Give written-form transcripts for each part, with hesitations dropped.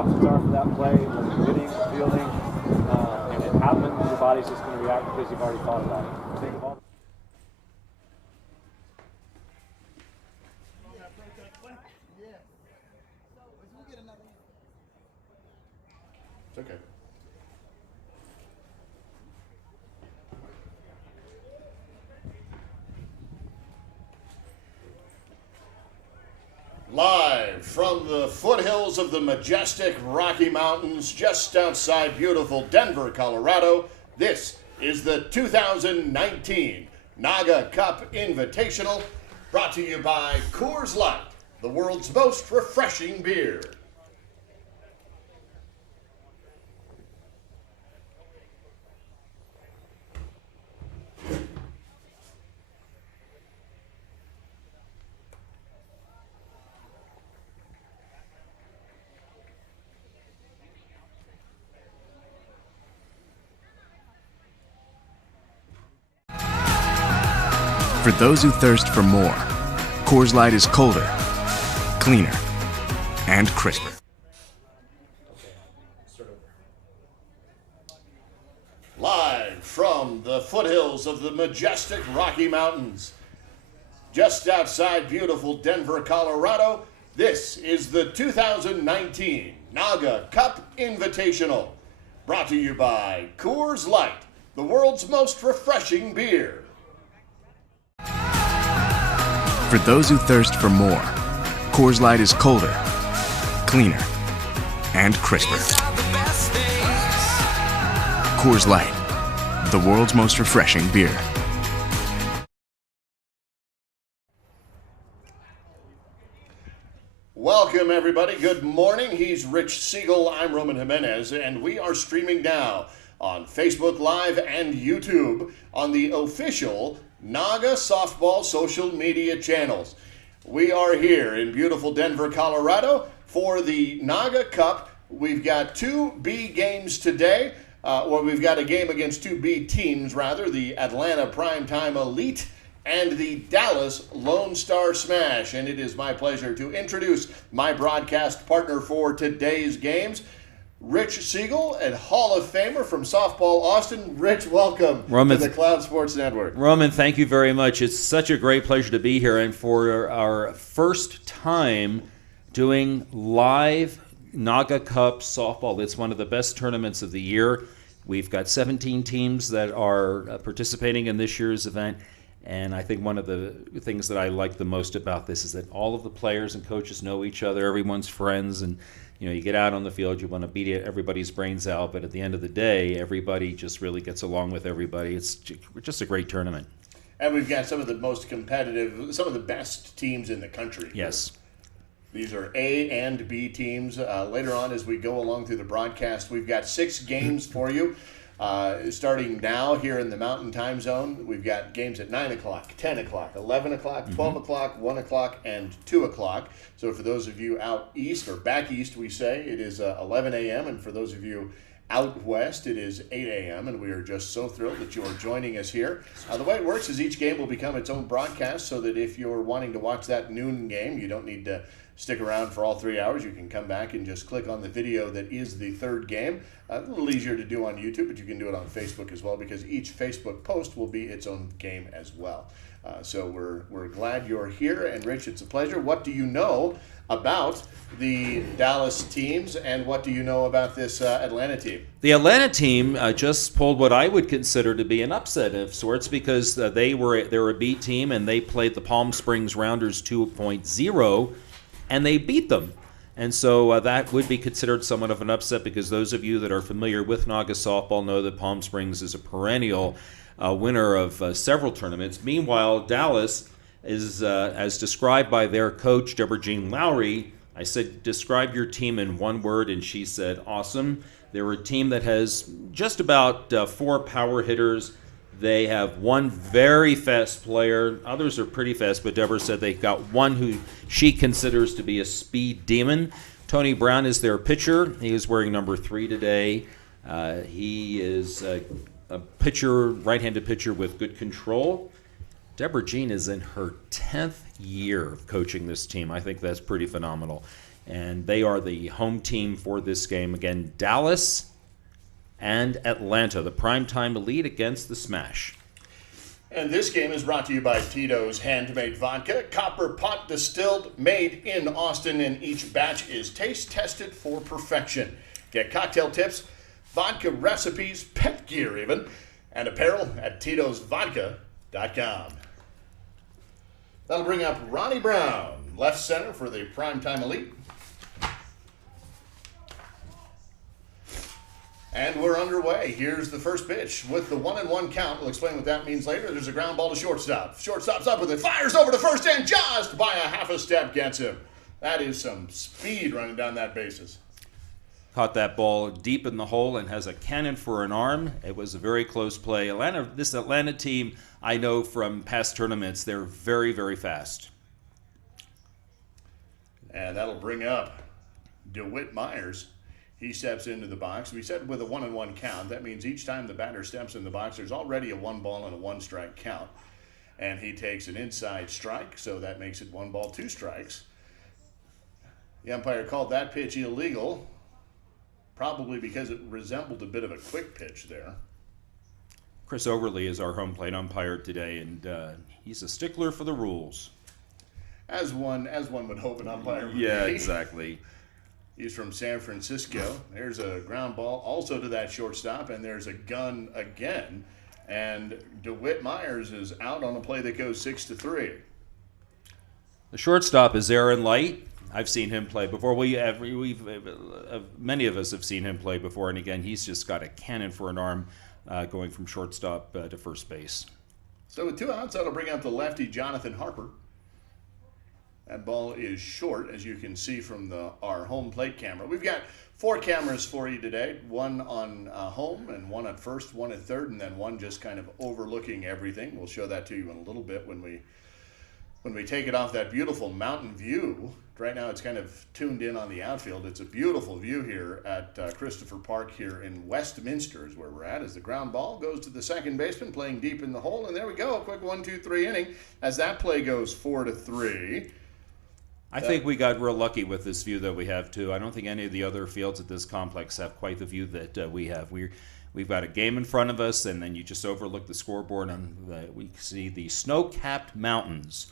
options are for that play, whether you're hitting, fielding, and how your body's just going to react because you've already thought about it. Think of all. It's okay. Live from the foothills of the majestic Rocky Mountains, just outside beautiful Denver, Colorado, this is the 2019 NAGAAA Cup Invitational, brought to you by Coors Light, the world's most refreshing beer. For those who thirst for more, Coors Light is colder, cleaner, and crisper. Live from the foothills of the majestic Rocky Mountains, just outside beautiful Denver, Colorado, this is the 2019 NAGAAA Cup Invitational, brought to you by Coors Light, the world's most refreshing beer. For those who thirst for more, Coors Light is colder, cleaner, and crisper. Coors Light, the world's most refreshing beer. Welcome, everybody. Good morning. He's Rich Siegel. I'm Roman Jimenez, and we are streaming now on Facebook Live and YouTube on the official NAGAAA Softball social media channels. We are here in beautiful Denver, Colorado for the NAGAAA Cup. We've got two B games today, or we've got a game against two B teams, rather, the Atlanta Primetime Elite and the Dallas Lone Star Smash. And it is my pleasure to introduce my broadcast partner for today's games, Rich Siegel, a Hall of Famer from Softball Austin. Rich, welcome to the Cloud Sports Network. Roman, thank you very much. It's such a great pleasure to be here, and for our first time doing live NAGAAA Cup softball. It's one of the best tournaments of the year. We've got 17 teams that are participating in this year's event, and I think one of the things that I like the most about this is that all of the players and coaches know each other. Everyone's friends, and you get out on the field, you want to beat everybody's brains out, but at the end of the day, everybody just really gets along with everybody. It's just a great tournament. And we've got some of the most competitive, some of the best teams in the country. Yes. These are A and B teams. Later on, as we go along through the broadcast, we've got 6 games for you. Starting now here in the Mountain Time Zone, we've got games at 9 o'clock, 10 o'clock, 11 o'clock, 12 o'clock, 1 o'clock, and 2 o'clock. So for those of you out east, or back east, we say, it is 11 a.m. And for those of you out west, it is 8 a.m. And we are just so thrilled that you are joining us here. The way it works is each game will become its own broadcast, so that if you're wanting to watch that noon game, you don't need to stick around for all 3 hours. You can come back and just click on the video that is the third game. A little easier to do on YouTube, but you can do it on Facebook as well, because each Facebook post will be its own game as well. So we're glad you're here. And Rich, it's a pleasure. What do you know about the Dallas teams, and what do you know about this Atlanta team? The Atlanta team just pulled what I would consider to be an upset of sorts, because they're a B team, and they played the Palm Springs Rounders 2.0, and they beat them. And so that would be considered somewhat of an upset, because those of you that are familiar with NAGAAA softball know that Palm Springs is a perennial winner of several tournaments. Meanwhile, Dallas is, as described by their coach, Deborah Jean Lowry. I said, describe your team in one word, and she said, awesome. They're a team that has just about 4 power hitters. They have one very fast player. Others are pretty fast, but Deborah said they've got one who she considers to be a speed demon. Tony Brown is their pitcher. He is wearing number 3 today. He is a pitcher, right-handed pitcher with good control. Deborah Jean is in her 10th year of coaching this team. I think that's pretty phenomenal. And they are the home team for this game. Again, Dallas and Atlanta, the primetime elite against the Smash. And this game is brought to you by Tito's Handmade Vodka, copper pot distilled, made in Austin, and each batch is taste tested for perfection. Get cocktail tips, vodka recipes, pet gear even, and apparel at titosvodka.com. That'll bring up Ronnie Brown, left center for the primetime elite. And we're underway. Here's the first pitch with the 1-1 count. We'll explain what that means later. There's a ground ball to shortstop. Shortstop's up with it. Fires over to first and just by a half a step gets him. That is some speed running down that bases. Caught that ball deep in the hole and has a cannon for an arm. It was a very close play. This Atlanta team, I know from past tournaments, they're very, very fast. And that'll bring up DeWitt Myers. He steps into the box. We said with a 1-1 count, that means each time the batter steps in the box, there's already a 1 ball and a 1 strike count. And he takes an inside strike, so that makes it 1 ball, 2 strikes. The umpire called that pitch illegal, probably because it resembled a bit of a quick pitch there. Chris Overly is our home plate umpire today, and he's a stickler for the rules. As one would hope an umpire would Yeah, be. exactly. He's from San Francisco. There's a ground ball also to that shortstop, and there's a gun again. And DeWitt Myers is out on a play that goes 6-3. The shortstop is Aaron Light. I've seen him play before. Many of us have seen him play before, and again, he's just got a cannon for an arm going from shortstop to first base. So with 2 outs, that'll bring up the lefty Jonathan Harper. That ball is short, as you can see from our home plate camera. We've got 4 cameras for you today, 1 on home and 1 at first, 1 at third, and then 1 just kind of overlooking everything. We'll show that to you in a little bit when we take it off that beautiful mountain view. Right now it's kind of tuned in on the outfield. It's a beautiful view here at Christopher Park here in Westminster is where we're at, as the ground ball goes to the second baseman playing deep in the hole. And there we go, a quick 1-2-3 inning as that play goes 4-3. I think we got real lucky with this view that we have, too. I don't think any of the other fields at this complex have quite the view that we have. We've got a game in front of us, and then you just overlook the scoreboard, and we see the snow-capped mountains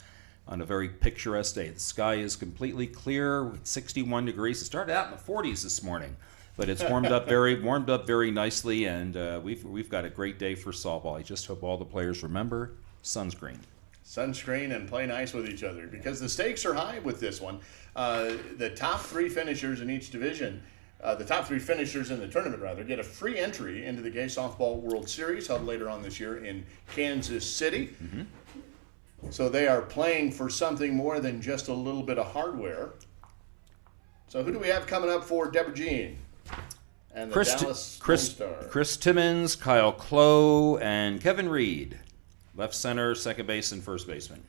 on a very picturesque day. The sky is completely clear, 61 degrees. It started out in the 40s this morning, but it's warmed up very nicely, and we've got a great day for softball. I just hope all the players remember sunscreen. Sunscreen and play nice with each other, because the stakes are high with this one. The top 3 finishers in each division, the top 3 finishers in the tournament, rather, get a free entry into the Gay Softball World Series held later on this year in Kansas City. Mm-hmm. So they are playing for something more than just a little bit of hardware. So who do we have coming up for Deborah Jean and the Dallas Lone Star? Chris Timmons, Kyle Clough, and Kevin Reed. Left center, second base, and first baseman.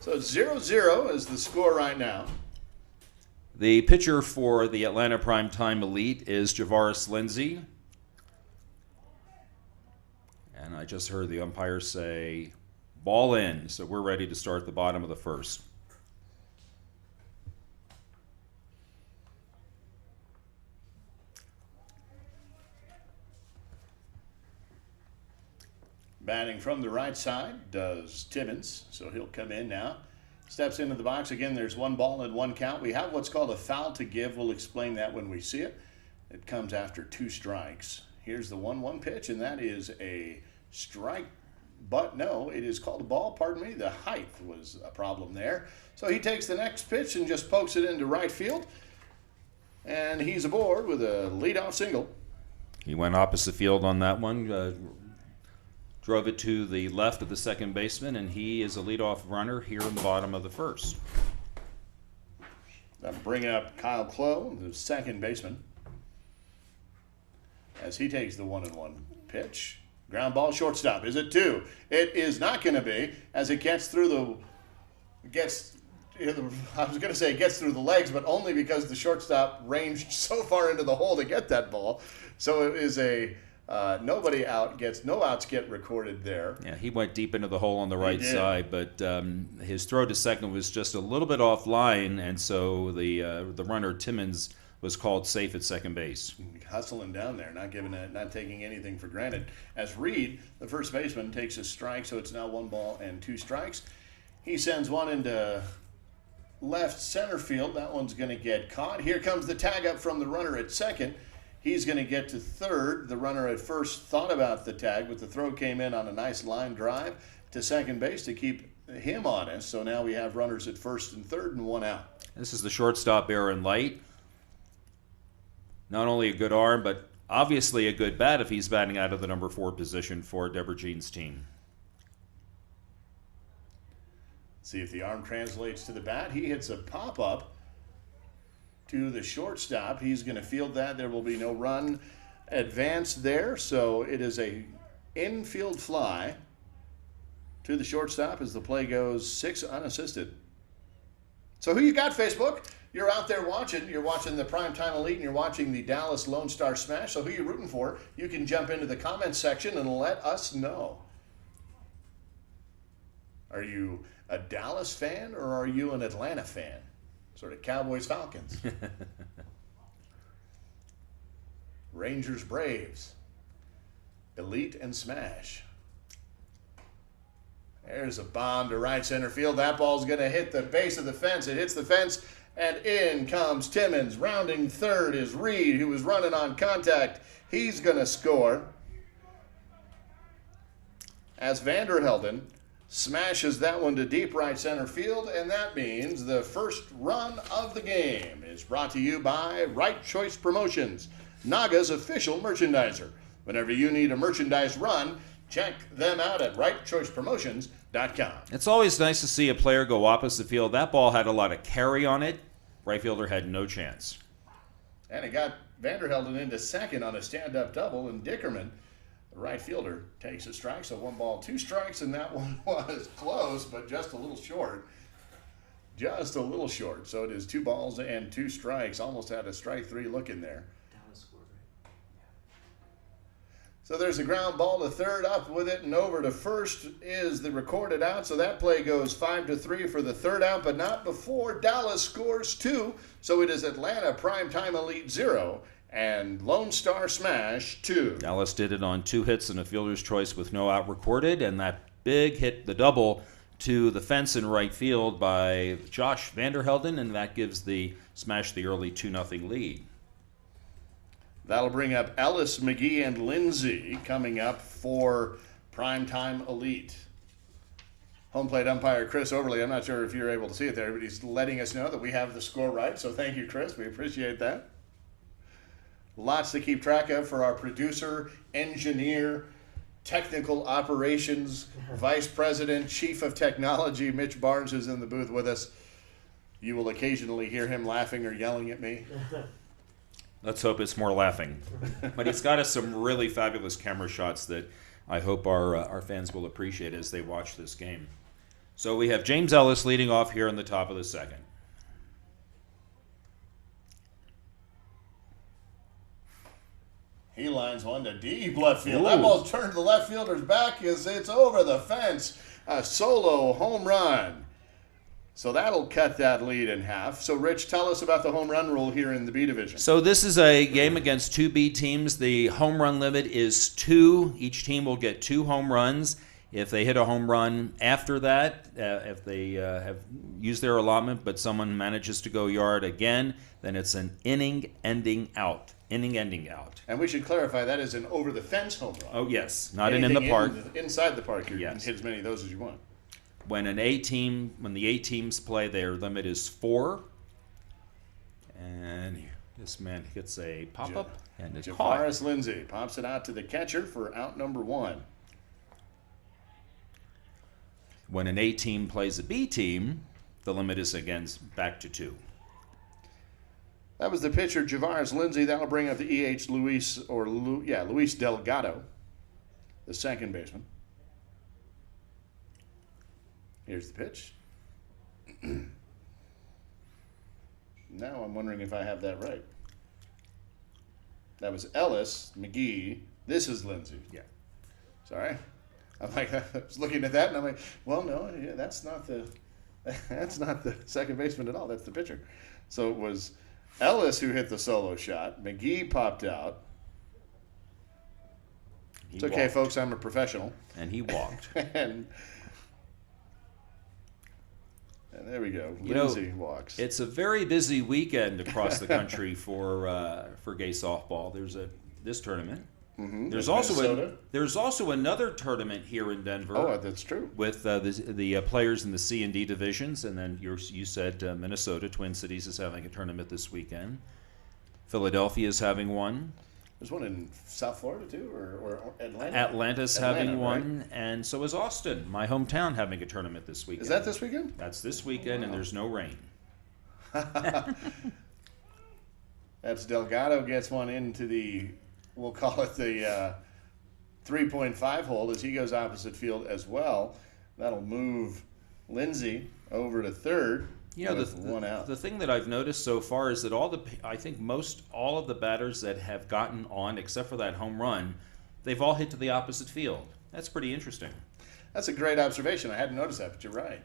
So 0-0 is the score right now. The pitcher for the Atlanta Primetime Elite is Javaris Lindsay. And I just heard the umpire say, ball in. So we're ready to start the bottom of the first. Batting from the right side does Timmons, so he'll come in now. Steps into the box. Again, there's 1 ball and 1 count. We have what's called a foul to give. We'll explain that when we see it. It comes after 2 strikes. Here's the 1-1 pitch, and that is a strike. But no, it is called a ball. Pardon me. The height was a problem there. So he takes the next pitch and just pokes it into right field. And he's aboard with a leadoff single. He went opposite field on that one. Drove it to the left of the second baseman, and he is a leadoff runner here in the bottom of the first. That'll bring up Kyle Clough, the second baseman, as he takes the 1-1 pitch. Ground ball shortstop. Is it 2? It is not going to be, as it gets through the legs, but only because the shortstop ranged so far into the hole to get that ball. So it is a Nobody out gets, no outs get recorded there. Yeah, he went deep into the hole on the right did. side, but his throw to second was just a little bit offline, and so the runner Timmons was called safe at second base. Hustling down there, not taking anything for granted. As Reed, the first baseman, takes a strike, so it's now 1 ball and 2 strikes. He sends one into left center field. That one's going to get caught. Here comes the tag up from the runner at second. He's going to get to third. The runner at first thought about the tag, but the throw came in on a nice line drive to second base to keep him honest. So now we have runners at first and third and 1 out. This is the shortstop, Aaron Light. Not only a good arm, but obviously a good bat if he's batting out of the number 4 position for Deborah Jean's team. See if the arm translates to the bat. He hits a pop-up to the shortstop. He's going to field that. There will be no run advanced there, so it is a infield fly to the shortstop as the play goes 6 unassisted. So who you got, Facebook? You're out there watching. You're watching the Primetime Elite, and you're watching the Dallas Lone Star Smash. So who you rooting for? You can jump into the comments section and let us know. Are you a Dallas fan or are you an Atlanta fan? Sort of Cowboys Falcons. Rangers Braves. Elite and Smash. There's a bomb to right center field. That ball's going to hit the base of the fence. It hits the fence, and in comes Timmons. Rounding third is Reed, who was running on contact. He's going to score. As Vanderhelden smashes that one to deep right center field, and that means the first run of the game is brought to you by Right Choice Promotions, NAGAA's official merchandiser. Whenever you need a merchandise run, check them out at rightchoicepromotions.com. It's always nice to see a player go opposite field. That ball had a lot of carry on it. Right fielder had no chance. And it got Vanderhelden into second on a stand-up double, and Dickerman, the right fielder, takes a strike. So 1 ball, 2 strikes, and that one was close, but just a little short. Just a little short. So it is 2 balls and 2 strikes. Almost had a strike 3 look in there. So there's a ground ball to third, up with it and over to first is the recorded out. So that play goes 5-3 for the third out, but not before Dallas scores 2. So it is Atlanta Primetime Elite 0 and Lone Star Smash 2. Dallas did it on 2 hits and a fielder's choice with no out recorded, and that big hit, the double, to the fence in right field by Josh Vanderhelden, and that gives the Smash the early 2-0 lead. That'll bring up Ellis, McGee, and Lindsay coming up for Primetime Elite. Home plate umpire Chris Overly, I'm not sure if you're able to see it there, but he's letting us know that we have the score right, so thank you, Chris. We appreciate that. Lots to keep track of for our producer, engineer, technical operations, vice president, chief of technology, Mitch Barnes, who's in the booth with us. You will occasionally hear him laughing or yelling at me. Let's hope it's more laughing. But he's got us some really fabulous camera shots that I hope our fans will appreciate as they watch this game. So we have James Ellis leading off here in the top of the second. He lines one to deep left field. That ball's turned to the left fielder's back as it's over the fence. A solo home run. So that'll cut that lead in half. So, Rich, tell us about the home run rule here in the B division. So this is a game against 2 B teams. The home run limit is 2. Each team will get 2 home runs. If they hit a home run after that, if they have used their allotment but someone manages to go yard again, then it's an inning-ending out. Inning-ending out. And we should clarify that is an over-the-fence home run. Oh, yes. Not in the park. Inside the park, you can Yes. hit as many of those as you want. When the 8 teams play, their limit is 4. And this man hits a pop-up and it's caught. Javaris Lindsay pops it out to the catcher for out number 1. When an A team plays a B team, the limit is again back to 2. That was the pitcher, Javaris Lindsay. That'll bring up the EH Luis Delgado, the second baseman. Here's the pitch. Now I'm wondering if I have that right. That was Ellis, McGee, This is Lindsay. Yeah. Sorry. I'm like, I was looking at that, and I'm like, well, no, yeah, that's not the second baseman at all. That's the pitcher. So it was Ellis who hit the solo shot. McGee popped out. It's okay, walked. folks. I'm a professional. And he walked. and there we go. You Lindsay walks. It's a very busy weekend across the country for gay softball. There's this tournament. Mm-hmm. There's also another tournament here in Denver. Oh, that's true. With the players in the C and D divisions, and then you said Minnesota Twin Cities is having a tournament this weekend. Philadelphia is having one. There's one in South Florida too, or Atlanta. Atlanta's having one, right? and so is Austin, my hometown, having a tournament this weekend. Is that this weekend? That's this weekend, and there's no rain. That's Delgado gets one into the, we'll call it the 3.5 hole as he goes opposite field as well. That'll move Lindsay over to third. You know, with one out. The thing that I've noticed so far is that I think all of the batters that have gotten on, except for that home run, they've all hit to the opposite field. That's pretty interesting. That's a great observation. I hadn't noticed that, but you're right.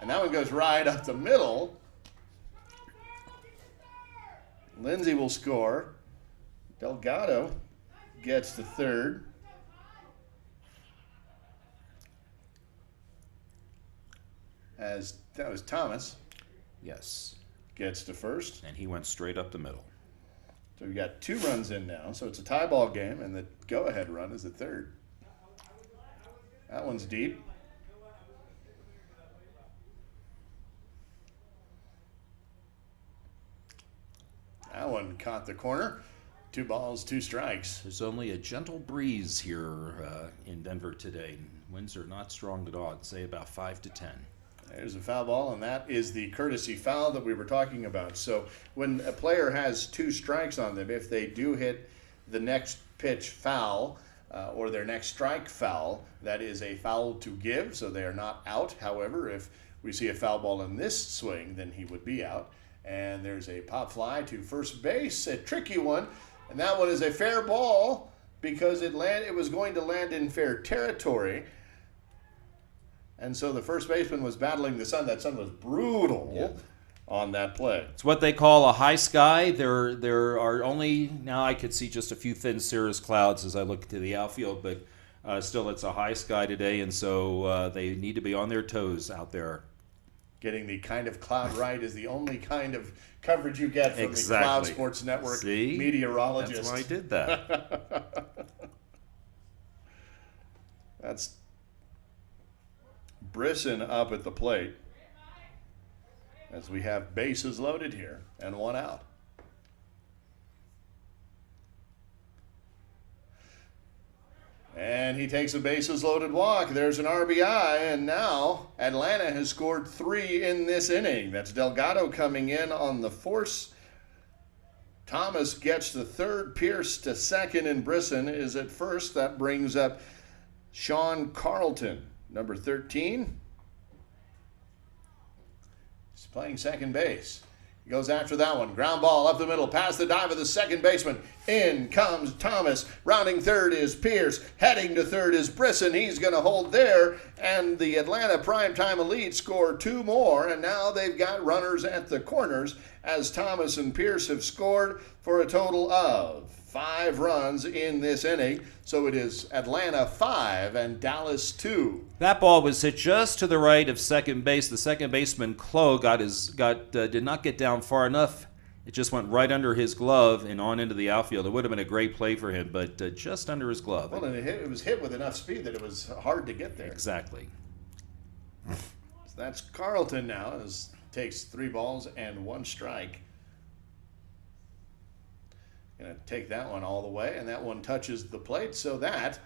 And that one goes right up the middle. Lindsay will score. Delgado gets to third. As that was Thomas. Yes. Gets to first. And he went straight up the middle. So we've got 2 runs in now. So it's a tie ball game, and the go-ahead run is the third. That one's deep. That one caught the corner. 2 balls, 2 strikes. There's only a gentle breeze here in Denver today. Winds are not strong at all. I'd say about 5 to 10. There's a foul ball, and that is the courtesy foul that we were talking about. So when a player has 2 strikes on them, if they do hit the next pitch foul or their next strike foul, that is a foul to give, so they are not out. However, if we see a foul ball in this swing, then he would be out. And there's a pop fly to first base, a tricky one, and that one is a fair ball because it was going to land in fair territory. And so the first baseman was battling the sun. That sun was brutal on that play. It's what they call a high sky. There are only, now I could see just a few thin cirrus clouds as I look to the outfield, but still it's a high sky today, and so they need to be on their toes out there. Getting the kind of cloud right is the only kind of coverage you get from the Cloud Sports Network meteorologist. That's why I did that. That's Brisson up at the plate as we have bases loaded here and 1 out. And he takes a bases loaded walk. There's an RBI, and now Atlanta has scored 3 in this inning. That's Delgado coming in on the force. Thomas gets to third, Pierce to second, and Brisson is at first. That brings up Sean Carlton, number 13. He's playing second base. He goes after that one. Ground ball up the middle, past the dive of the second baseman. In comes Thomas. Rounding third is Pierce. Heading to third is Brisson. He's going to hold there. And the Atlanta Primetime Elite score 2 more. And now they've got runners at the corners as Thomas and Pierce have scored for a total of 5 runs in this inning. So it is Atlanta 5 and Dallas 2. That ball was hit just to the right of second base. The second baseman, Klo, did not get down far enough. It just went right under his glove and on into the outfield. It would have been a great play for him, but just under his glove. Well, and it was hit with enough speed that it was hard to get there. Exactly. So that's Carlton now. Takes 3 balls and 1 strike. Going to take that one all the way, and that one touches the plate, so that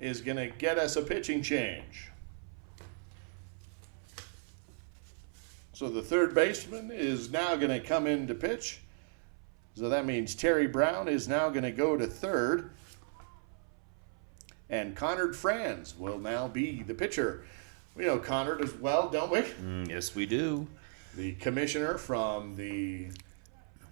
is going to get us a pitching change. So the third baseman is now going to come in to pitch. So that means Terry Brown is now going to go to third. And Conard Franz will now be the pitcher. We know Conard as well, don't we? Yes, we do. The commissioner from the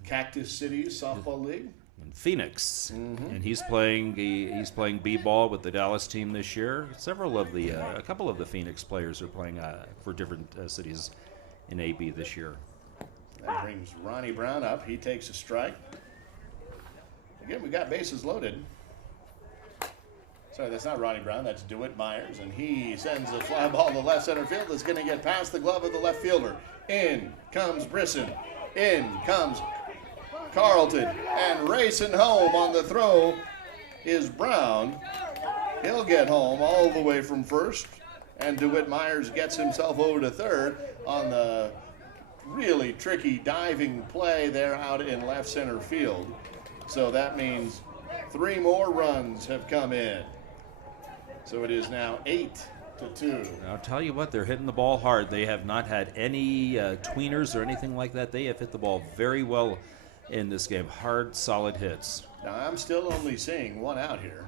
Cactus Cities Softball League. in Phoenix, and he's playing b-ball with the Dallas team this year. A couple of the Phoenix players are playing for different cities in AB this year. That brings Ronnie Brown up. He takes a strike. Again, we got bases loaded. Sorry, that's not Ronnie Brown. That's DeWitt Myers, and he sends a fly ball to left center field. It's going to get past the glove of the left fielder. In comes Brisson. In comes Carlton, and racing home on the throw is Brown. He'll get home all the way from first, and DeWitt Myers gets himself over to third on the really tricky diving play there out in left center field. So that means 3 more runs have come in. So it is now 8-2. I'll tell you what, they're hitting the ball hard. They have not had any tweeners or anything like that. They have hit the ball very well in this game. Hard, solid hits. Now I'm still only seeing 1 out here.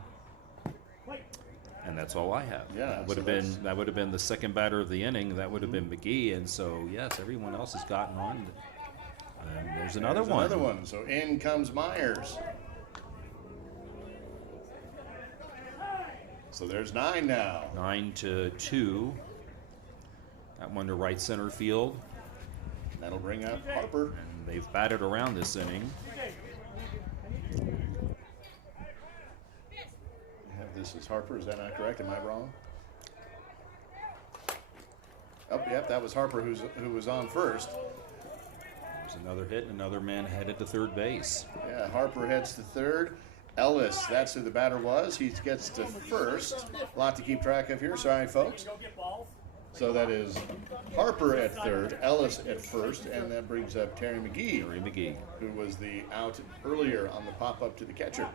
And that's all I have. Yeah, that would have been the second batter of the inning. That would have been McGee, and so yes, everyone else has gotten on. And there's another one. Another one. So in comes Myers. So there's 9 now. 9-2. Got one to right center field. That'll bring up Harper. And they've batted around this inning. This is Harper. Is that not correct? Am I wrong? Oh, yep, that was Harper who was on first. There's another hit, and another man headed to third base. Yeah, Harper heads to third. Ellis, that's who the batter was. He gets to first. A lot to keep track of here. Sorry, folks. So that is Harper at third, Ellis at first, and that brings up Terry McGee, who was the out earlier on the pop-up to the catcher.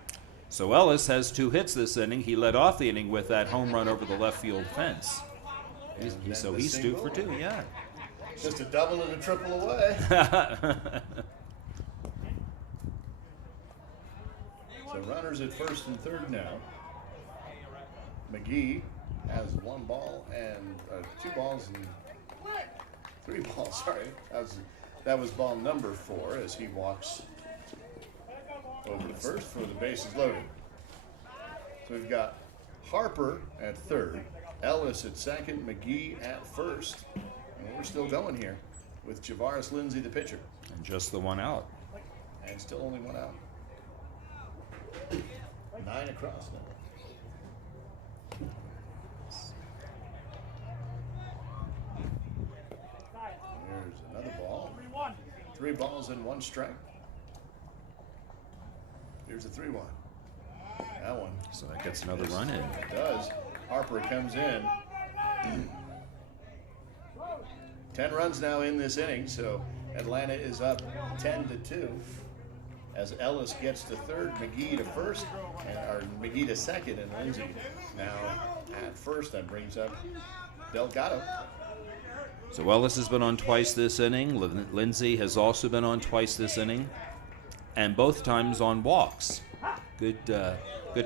So Ellis has 2 hits this inning. He led off the inning with that home run over the left field fence. So he's due for 2, yeah. Just a double and a triple away. So runners at first and third now. McGee has 1 ball and 2 balls and 3 balls. Sorry, that was ball number 4 as he walks over to first for the bases loaded. So we've got Harper at third, Ellis at second, McGee at first, and we're still going here with Javaris Lindsay, the pitcher, And just the 1 out. and still only 1 out. 9 across now. Here's another ball. 3 balls and 1 strike. Here's a 3-1. That one. So that gets another run in. It does. Harper comes in. 10 runs now in this inning, so Atlanta is up 10-2. As Ellis gets to third, McGee to first, or McGee to second, and Lindsay now at first. That brings up Delgado. So Ellis has been on twice this inning. Lindsay has also been on twice this inning, and both times on walks. Good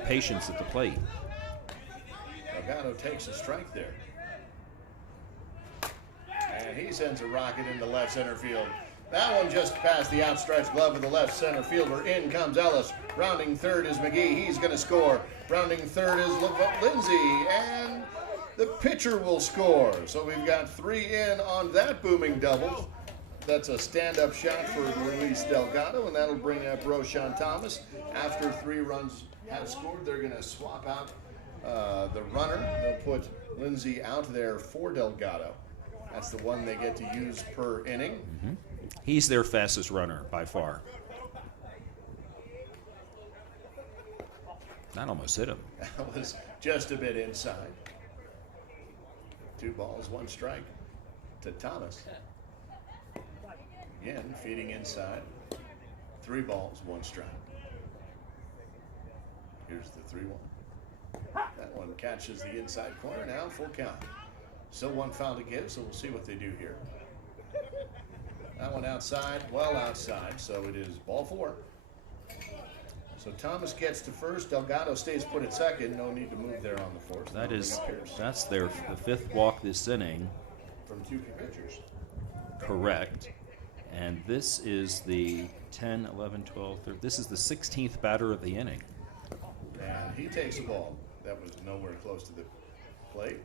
patience at the plate. Delgado takes a strike there. And he sends a rocket into left center field. That one just past the outstretched glove of the left center fielder. In comes Ellis. Rounding third is McGee. He's going to score. Rounding third is Lindsay. And the pitcher will score. So we've got 3 in on that booming double. That's a stand-up shot for Luis Delgado, and that'll bring up Roshan Thomas. After 3 runs have scored, they're going to swap out the runner. They'll put Lindsay out there for Delgado. That's the one they get to use per inning. Mm-hmm. He's their fastest runner by far. That almost hit him. That was just a bit inside. 2 balls, 1 strike to Thomas. Again, feeding inside. 3 balls, 1 strike. Here's the 3-1. That one catches the inside corner. Now full count. Still 1 foul to give, so we'll see what they do here. That one outside, well outside, so it is ball 4. So Thomas gets to first. Delgado stays put at second. No need to move there on the fourth. That's the 5th walk this inning. From 2 pitchers. Correct. And this is the 10, 11, 12, 13. This is the 16th batter of the inning. And he takes the ball. That was nowhere close to the plate.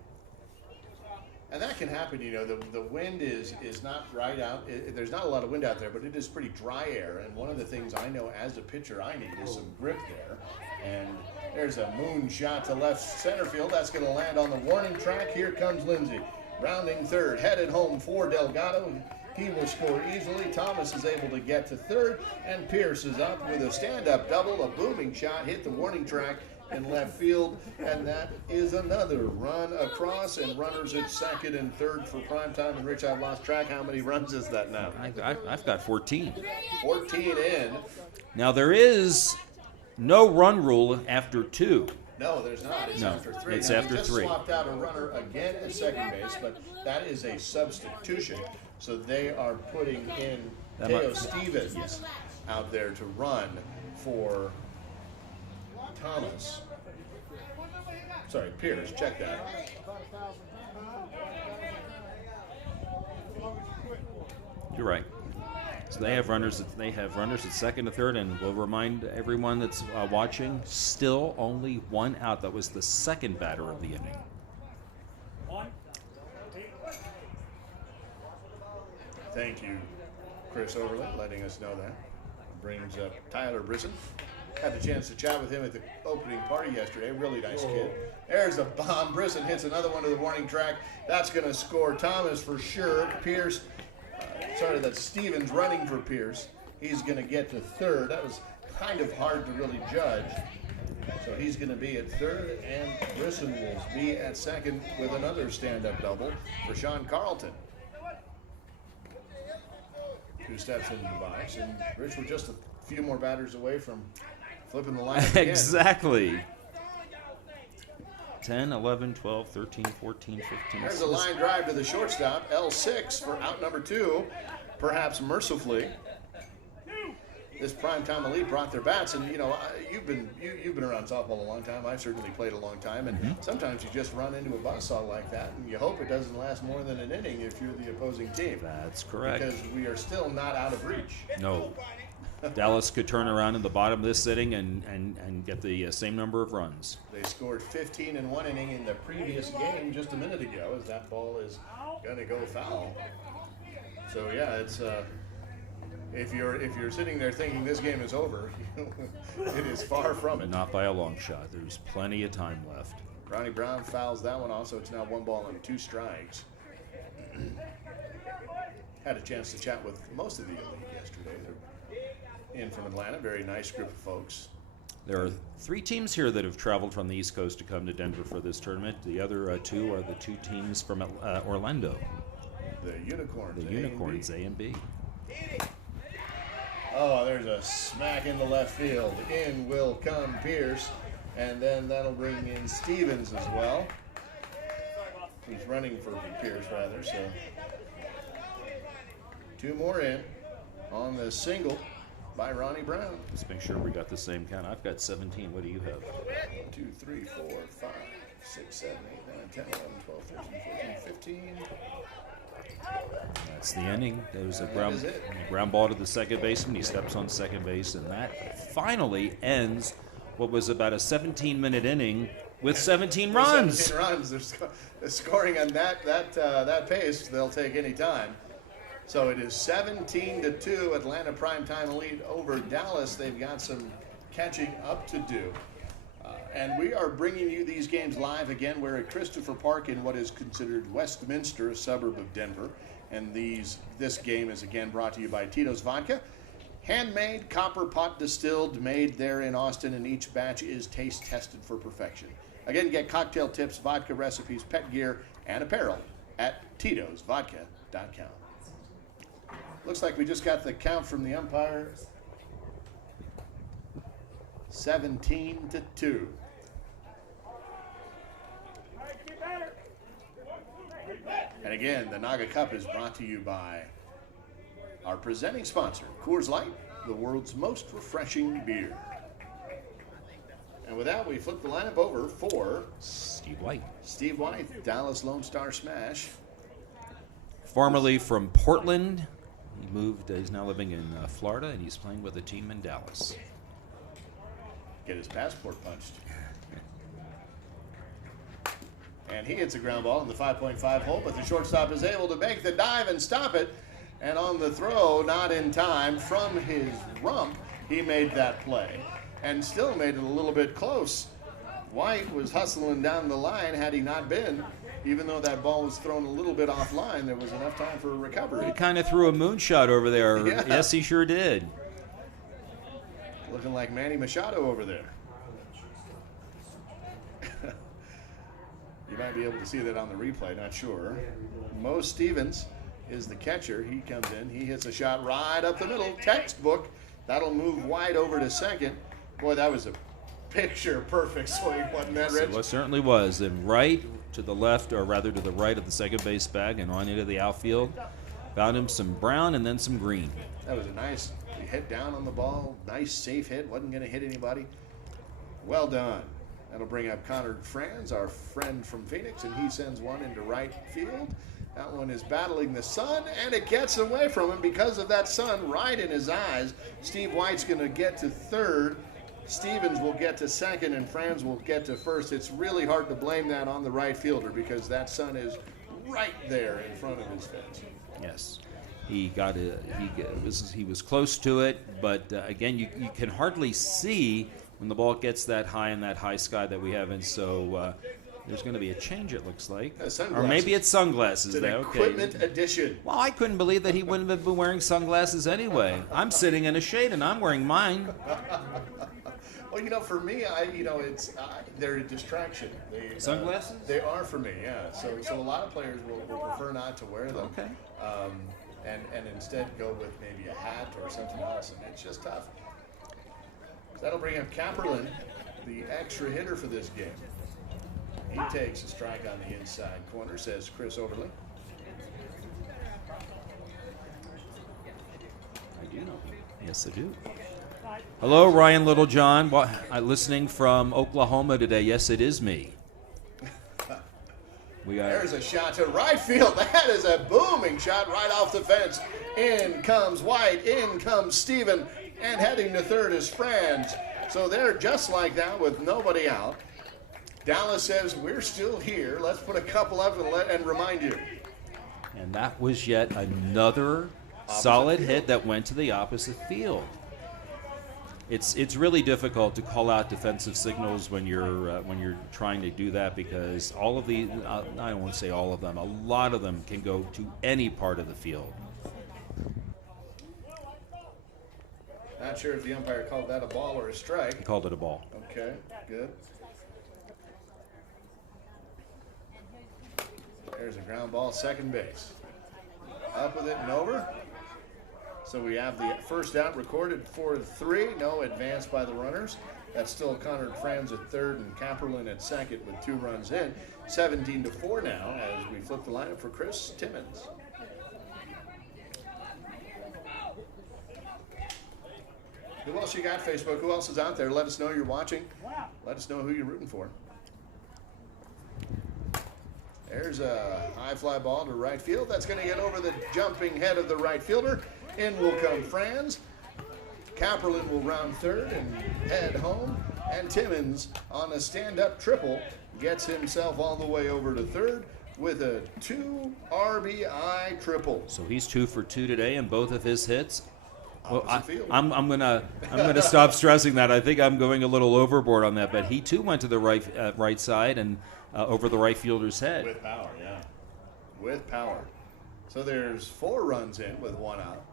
And that can happen, you know, the wind is not right out. There's not a lot of wind out there, but it is pretty dry air. And one of the things I know as a pitcher I need is some grip there. And there's a moon shot to left center field. That's going to land on the warning track. Here comes Lindsay. Rounding third, headed home for Delgado. He will score easily. Thomas is able to get to third, and Pierce is up with a stand-up double. A booming shot hit the warning track in left field, and that is another run across, and runners at second and third for primetime. And Rich, I've lost track. How many runs is that now? I've got 14. 14 in. Now, there is no run rule after 2. No, there's not. It's after 3. It's now, after he just 3. Swapped out a runner again at second base, but that is a substitution. So they are putting in Teo Stevens out there to run for Thomas. Sorry, Pierce. Check that. You're right. So they have runners at second and third, and we'll remind everyone that's watching, still only one out. That was the second batter of the inning. Thank you, Chris Overland, letting us know that. Brings up Tyler Brisson. Had the chance to chat with him at the opening party yesterday. Really nice kid. There's a bomb. Brisson hits another one to the warning track. That's going to score Thomas for sure. Pierce, that's Stevens running for Pierce. He's going to get to third. That was kind of hard to really judge. So he's going to be at third, and Brisson will be at second with another stand-up double for Sean Carlton. 2 steps into the box, and Rich, we're just a few more batters away from flipping the line. Exactly. 10, 11, 12, 13, 14, 15. There's a line drive to the shortstop, L6 for out number 2, perhaps mercifully. This primetime elite brought their bats, and you know you've been around softball a long time. I've certainly played a long time, and sometimes you just run into a buzzsaw like that, and you hope it doesn't last more than an inning if you're the opposing team. That's correct. Because we are still not out of reach. No. Dallas could turn around in the bottom of this inning and get the same number of runs. They scored 15 in one inning in the previous game just a minute ago, as that ball is going to go foul. So yeah, it's. If you're sitting there thinking this game is over, it is far from it. Not by a long shot. There's plenty of time left. Ronnie Brown fouls that one off, so it's now 1 ball and 2 strikes. Had a chance to chat with most of the elite yesterday. They're in from Atlanta, very nice group of folks. There are 3 teams here that have traveled from the East Coast to come to Denver for this tournament. The other 2 are the 2 teams from Orlando. The Unicorns. The Unicorns, A and B. Oh, there's a smack into left field. In will come Pierce, and then that'll bring in Stevens as well. He's running for Pierce, rather, so 2 more in on the single by Ronnie Brown. Let's make sure we got the same count. I've got 17. What do you have? 1, 2, 3, 4, 5, 6, 7, 8, 9, 10, 11, 12, 13, 14, 15. That's the inning. There was a ground ball to the second baseman. He steps on second base, and that finally ends what was about a 17-minute inning with 17 runs. 17 runs. They're scoring on that pace. They'll take any time. So it is 17-2. Atlanta Primetime Elite over Dallas. They've got some catching up to do. And we are bringing you these games live again. We're at Christopher Park in what is considered Westminster, a suburb of Denver. And this game is again brought to you by Tito's Vodka. Handmade, copper pot distilled, made there in Austin, and each batch is taste tested for perfection. Again, get cocktail tips, vodka recipes, pet gear, and apparel at Tito'sVodka.com. Looks like we just got the count from the umpire. 17-2. And again, the NAGAAA Cup is brought to you by our presenting sponsor, Coors Light, the world's most refreshing beer. And with that, we flip the lineup over for Steve White. Steve White, Dallas Lone Star Smash. Formerly from Portland, He moved. He's now living in Florida, and he's playing with a team in Dallas. Get his passport punched. And he hits a ground ball in the 5.5 hole, but the shortstop is able to make the dive and stop it. And on the throw, not in time, from his rump, he made that play. And still made it a little bit close. White was hustling down the line. Had he not been, even though that ball was thrown a little bit offline, there was enough time for a recovery. He kind of threw a moonshot over there. Yeah. Yes, he sure did. Looking like Manny Machado over there. You might be able to see that on the replay, not sure. Mo Stevens is the catcher. He comes in. He hits a shot right up the middle. Textbook. That'll move White over to second. Boy, that was a picture-perfect swing, wasn't that, Rich? Well, it certainly was. And right to the left, or rather to the right of the second base bag and on into the outfield. Found him some brown and then some green. That was a nice hit down on the ball. Nice, safe hit. Wasn't going to hit anybody. Well done. That'll bring up Connor Franz, our friend from Phoenix, and he sends one into right field. That one is battling the sun, and it gets away from him because of that sun right in his eyes. Steve White's going to get to third. Stevens will get to second, and Franz will get to first. It's really hard to blame that on the right fielder because that sun is right there in front of his fence. Yes. He was close to it, but again, you can hardly see when the ball gets that high in that high sky that we have, and so there's going to be a change, it looks like. Sunglasses. Or maybe it's sunglasses. It's an equipment addition. Well, I couldn't believe that he wouldn't have been wearing sunglasses anyway. I'm sitting in a shade, and I'm wearing mine. Well, for me, they're a distraction. Sunglasses? They are for me, yeah. So a lot of players will prefer not to wear them. Okay. And instead go with maybe a hat or something else, and it's just tough. That'll bring up Kapperlin, the extra hitter for this game. He takes a strike on the inside corner, says Chris Overland. I do know. Yes, I do. Hello, Ryan Littlejohn. Listening from Oklahoma today. Yes, it is me. There's a shot to right field. That is a booming shot right off the fence. In comes White. In comes Steven. And heading to third is Franz. So they're just like that with nobody out. Dallas says, we're still here. Let's put a couple up and remind you. And that was yet another solid hit that went to the opposite field. It's really difficult to call out defensive signals when you're trying to do that because all of the I don't want to say all of them, a lot of them can go to any part of the field. Not sure if the umpire called that a ball or a strike. He called it a ball. Okay, good. There's a ground ball, second base. Up with it and over. So we have the first out recorded for 3. No advance by the runners. That's still Connor Franz at third and Kapperlin at second with 2 runs in. 17-4 now as we flip the lineup for Chris Timmons. Who else you got, Facebook? Who else is out there? Let us know you're watching. Let us know who you're rooting for. There's a high fly ball to right field. That's going to get over the jumping head of the right fielder. In will come Franz. Kapperlin will round third and head home. And Timmons on a stand-up triple gets himself all the way over to third with a 2 RBI triple. So he's 2 for 2 today in both of his hits. Well, I'm gonna stop stressing that. I think I'm going a little overboard on that, but he too went to the right side and over the right fielder's head. With power, yeah. With power. So there's 4 runs in with 1 out.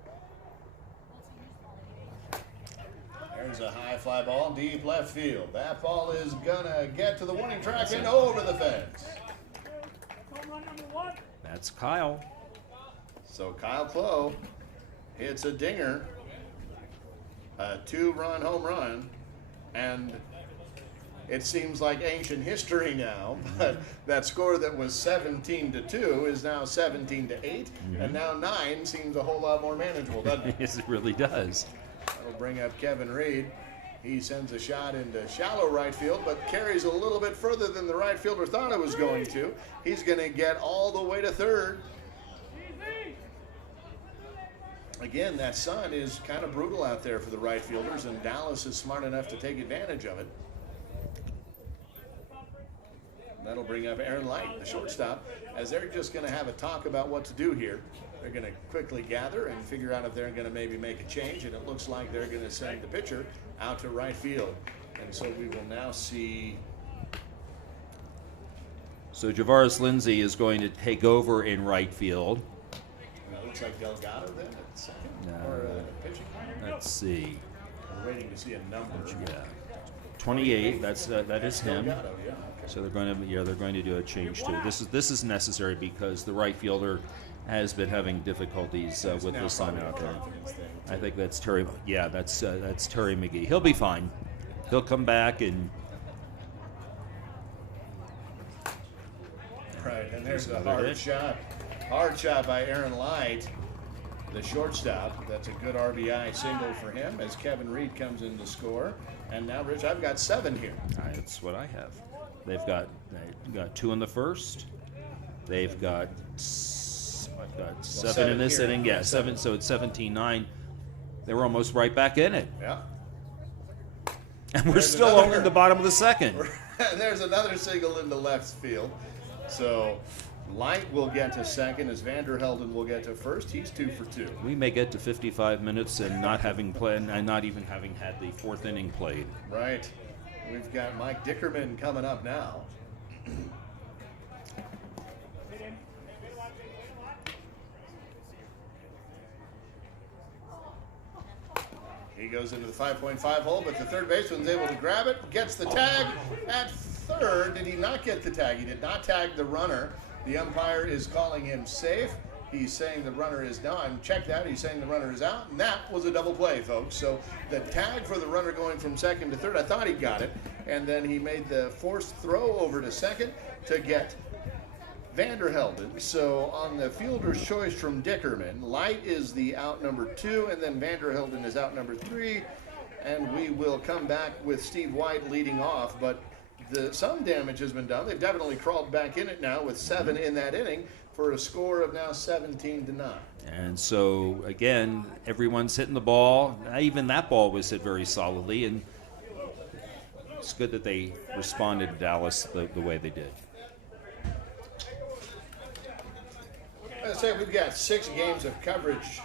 There's a high fly ball deep left field. That ball is gonna get to the warning track and over the fence. That's Kyle. So Kyle Clough hits a dinger, a 2-run home run, and it seems like ancient history now, but that score that was 17-2 is now 17-8, and now 9 seems a whole lot more manageable, doesn't it? Yes, it really does. That'll bring up Kevin Reed. He sends a shot into shallow right field, but carries a little bit further than the right fielder thought it was going to. He's going to get all the way to third. again, that sun is kind of brutal out there for the right fielders, and Dallas is smart enough to take advantage of it. That'll bring up Aaron Light, the shortstop, as they're just going to have a talk about what to do here. They're going to quickly gather and figure out if they're going to maybe make a change, and it looks like they're going to send the pitcher out to right field. And so we will now see. So Javaris Lindsay is going to take over in right field. It looks like Delgado then at second, or pitching. Let's see. We're waiting to see a number. Yeah, 28. That is him. Delgado, yeah. Okay. So they're going to do a change too. This is necessary because the right fielder has been having difficulties with the sun out there. I think that's Terry. Yeah, that's Terry McGee. He'll be fine. He'll come back and. Right, and there's a hard shot. Hard shot by Aaron Light, the shortstop. That's a good RBI single for him as Kevin Reed comes in to score. And now, Rich, I've got 7 here. That's what I have. They've got 2 in the first. They've got 7 in this inning. Yeah, 7. So it's 17-9. They were almost right back in it. Yeah. And we're still only in the bottom of the second. There's another single into left field. So Light will get to second as Vanderhelden will get to first. He's 2 for 2. We may get to 55 minutes and not having played, and not even having had the 4th inning played. Right. We've got Mike Dickerman coming up now. He goes into the 5.5 hole, but the third baseman's able to grab it, gets the tag at third. Did he not get the tag? He did not tag the runner. The umpire is calling him safe. He's saying the runner is down. Check that. He's saying the runner is out. And that was a double play, folks. So the tag for the runner going from second to third, I thought he got it. And then he made the forced throw over to second to get Vanderhelden. So on the fielder's choice from Dickerman, Light is the out number 2, and then Vanderhelden is out number 3. And we will come back with Steve White leading off. But some damage has been done. They've definitely crawled back in it now with 7 in that inning for a score of now 17-9. And so, again, everyone's hitting the ball. Even that ball was hit very solidly, and it's good that they responded to Dallas the way they did. As I say, we've got 6 games of coverage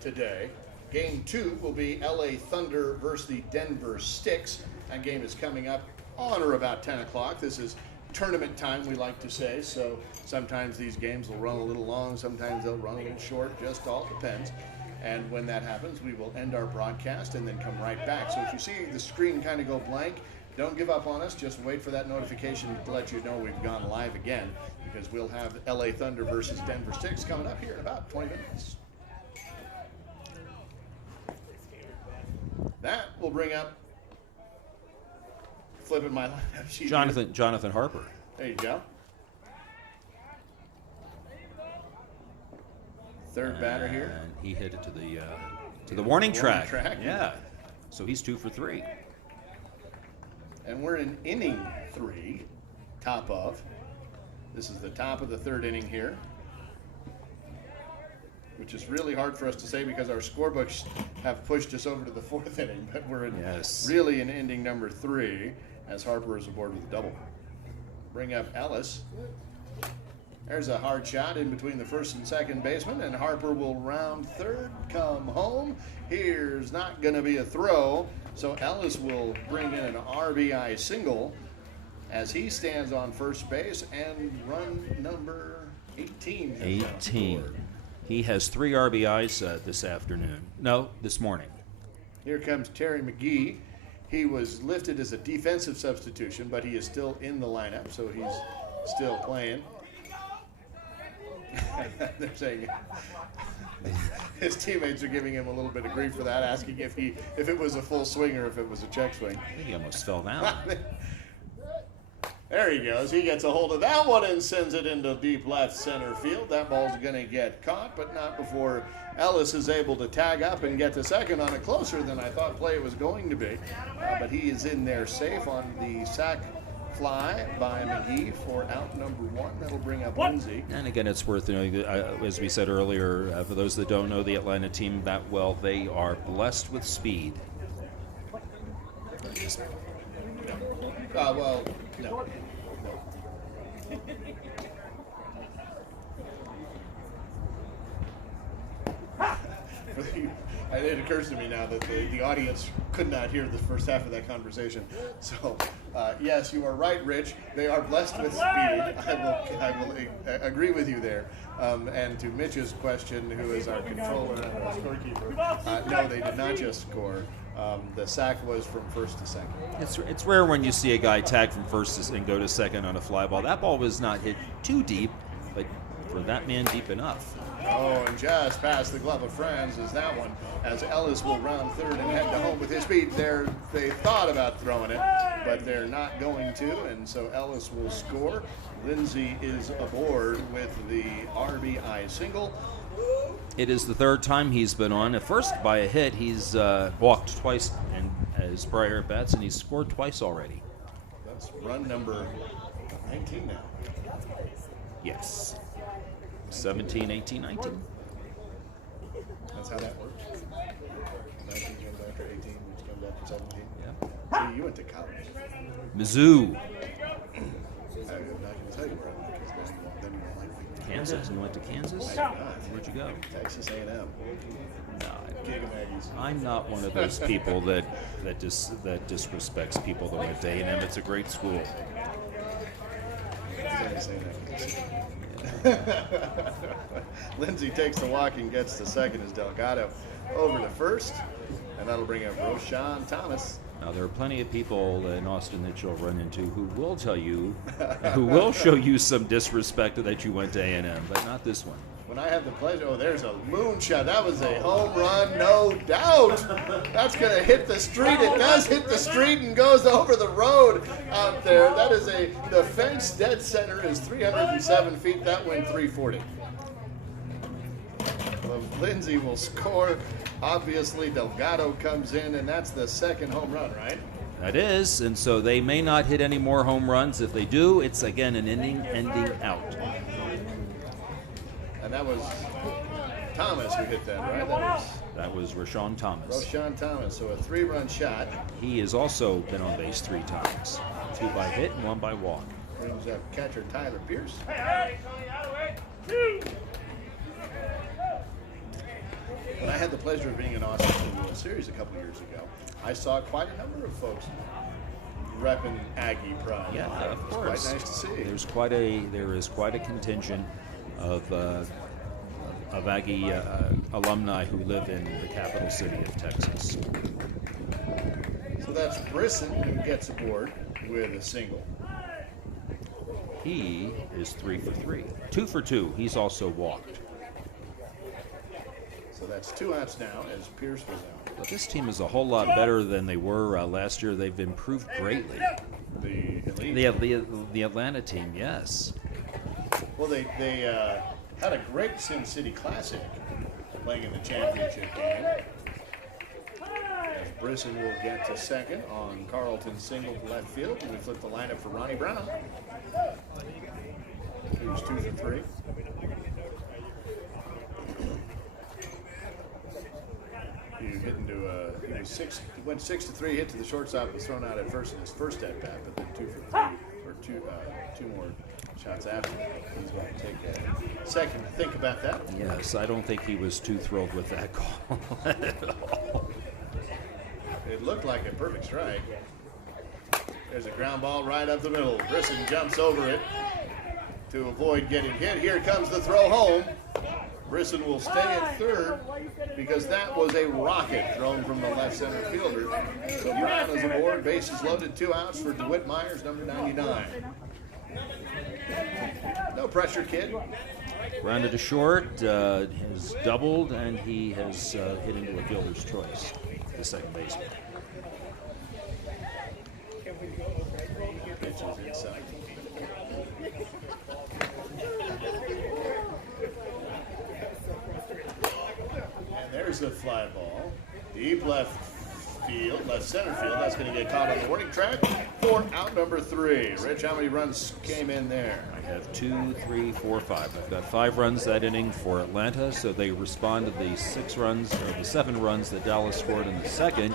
today. Game 2 will be LA Thunder versus the Denver Sticks. That game is coming up on or about 10 o'clock. This is tournament time, we like to say, so sometimes these games will run a little long, sometimes they'll run a little short, just all depends. And when that happens, we will end our broadcast and then come right back. So if you see the screen kind of go blank, don't give up on us. Just wait for that notification to let you know we've gone live again, because we'll have LA Thunder versus Denver Sticks coming up here in about 20 minutes. That will bring up, flipping my lineup sheet here. Jonathan Harper. There you go. Third batter here. And he hit it to the warning track. Yeah. So he's 2 for 3. And we're in inning 3, top of. This is the top of the 3rd inning here, which is really hard for us to say because our scorebooks have pushed us over to the 4th inning, but we're in really in inning number 3 as Harper is aboard with a double. Bring up Ellis. There's a hard shot in between the first and second baseman, and Harper will round third, come home. Here's not going to be a throw, so Ellis will bring in an RBI single as he stands on first base, and run number 18. 18. He has 3 RBIs this afternoon. No, this morning. Here comes Terry McGee. He was listed as a defensive substitution, but he is still in the lineup, so he's still playing. They're saying his teammates are giving him a little bit of grief for that, asking if it was a full swing or if it was a check swing. I think he almost fell down. There he goes. He gets a hold of that one and sends it into deep left center field. That ball's going to get caught, but not before Ellis is able to tag up and get to second on a closer than I thought play was going to be. But he is in there safe on the sac fly by McGee for out number 1. That'll bring up Lindsay. And again, it's worth knowing, as we said earlier, for those that don't know the Atlanta team that well, they are blessed with speed. Well, no. It occurs to me now that the audience could not hear the first half of that conversation. So, yes, you are right, Rich. They are blessed with speed. I will agree with you there. And to Mitch's question, who is our controller and our scorekeeper, no, they did not just score. The sack was from first to second. It's rare when you see a guy tag from first and go to second on a fly ball. That ball was not hit too deep, but for that man, deep enough. Oh, and just past the glove of Franz is that one, as Ellis will round third and head to home with his speed. They thought about throwing it, but they're not going to, and so Ellis will score. Lindsay is aboard with the RBI single. It is the third time he's been on. At first, by a hit, he's walked twice in his prior at-bats, and he's scored twice already. That's run number 19 now. Yes. 17, 18, 19. That's how that works. 19 comes after 18, which comes after 17. Yeah. See, you went to college. Mizzou. I'm not going to tell you where I went because then you won't like me. Kansas. You went to Kansas? I did not. Where'd you go? Texas A&M. No, Gig 'em Aggies. I'm not one of those people that disrespects people that went to A&M. It's a great school. Lindsay takes the walk and gets to second as Delgado over to first, and that'll bring up Roshan Thomas. Now, there are plenty of people in Austin that you'll run into who will tell you, who will show you some disrespect that you went to A&M, but not this one. When I have the pleasure, oh, there's a moonshot. That was a home run, no doubt. That's going to hit the street. It does hit the street and goes over the road out there. That is the fence dead center is 307 feet. That went 340. Well, Lindsay will score. Obviously, Delgado comes in, and that's the second home run, right? That is, and so they may not hit any more home runs. If they do, it's again an inning ending out. And that was Thomas who hit that, right? That was Roshan Thomas. Roshan Thomas, so a 3-run shot. He has also been on base 3 times. 2 by hit and 1 by walk. Brings up catcher Tyler Pierce. When I had the pleasure of being in Austin for the World Series a couple years ago, I saw quite a number of folks repping Aggie pride. Yeah, of course. Quite nice to see. There is quite a contingent of Aggie alumni who live in the capital city of Texas. So that's Brisson who gets aboard with a single. He is 3 for 3. 2 for 2. He's also walked. So that's 2 outs now as Pierce was out. But this team is a whole lot better than they were last year. They've improved greatly. The Atlanta team, yes. Well, they had a great Sin City Classic playing in the championship game. As Brisson will get to second on Carlton's single to left field. And we flip the lineup for Ronnie Brown, who's 2 for 3. He went 6 to 3, hit to the shortstop, was thrown out at first in his first at bat, but then 2 for 3, or two more shots after. He's going to take a second to think about that. Yes, I don't think he was too thrilled with that call at all. It looked like a perfect strike. There's a ground ball right up the middle. Brisson jumps over it to avoid getting hit. Here comes the throw home. Brisson will stay at third because that was a rocket thrown from the left center fielder. So Brown is aboard, bases loaded, 2 outs for DeWitt Myers, number 99. No pressure, kid. Grounded to short, has doubled, and he has hit into a fielder's choice, the second baseman. Pitches inside. And there's the fly ball. Deep left field, left center field. That's going to get caught on the warning track for out number 3. Rich, how many runs came in there? I have 2, 3, 4, 5. I've got 5 runs that inning for Atlanta, so they respond to the 6 runs or the 7 runs that Dallas scored in the second.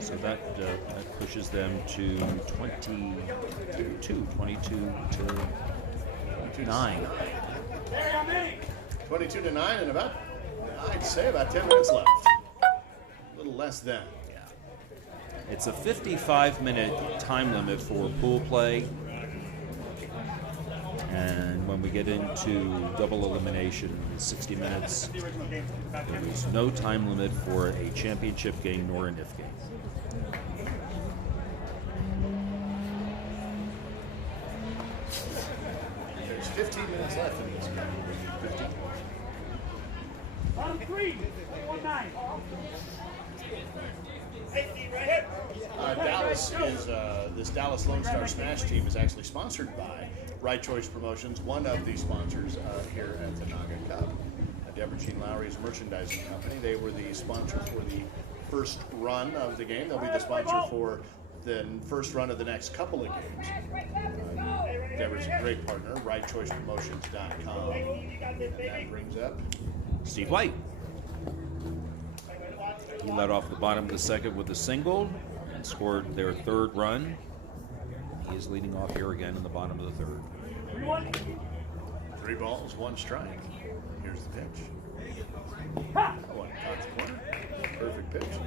So that pushes them to 22 to 9. 22 to 9 and I'd say about 10 minutes left. A little less than. Yeah. It's a 55-minute time limit for pool play. And when we get into double elimination, 60 minutes, there is no time limit for a championship game nor an if game. There's 15 minutes left in this game. 15. On 3, 1-9. Dallas is this Dallas Lone Star Smash team is actually sponsored by Right Choice Promotions, one of the sponsors here at the NAGAAA Cup. Deborah Jean Lowry's merchandising company. They were the sponsor for the first run of the game. They'll be the sponsor for the first run of the next couple of games. Deborah's a great partner, rightchoicepromotions.com. And that brings up Steve White. He led off the bottom of the second with a single and scored their 3rd run. He is leading off here again in the bottom of the 3rd. 3 balls, 1 strike. Here's the pitch. Caught the corner. Perfect pitch.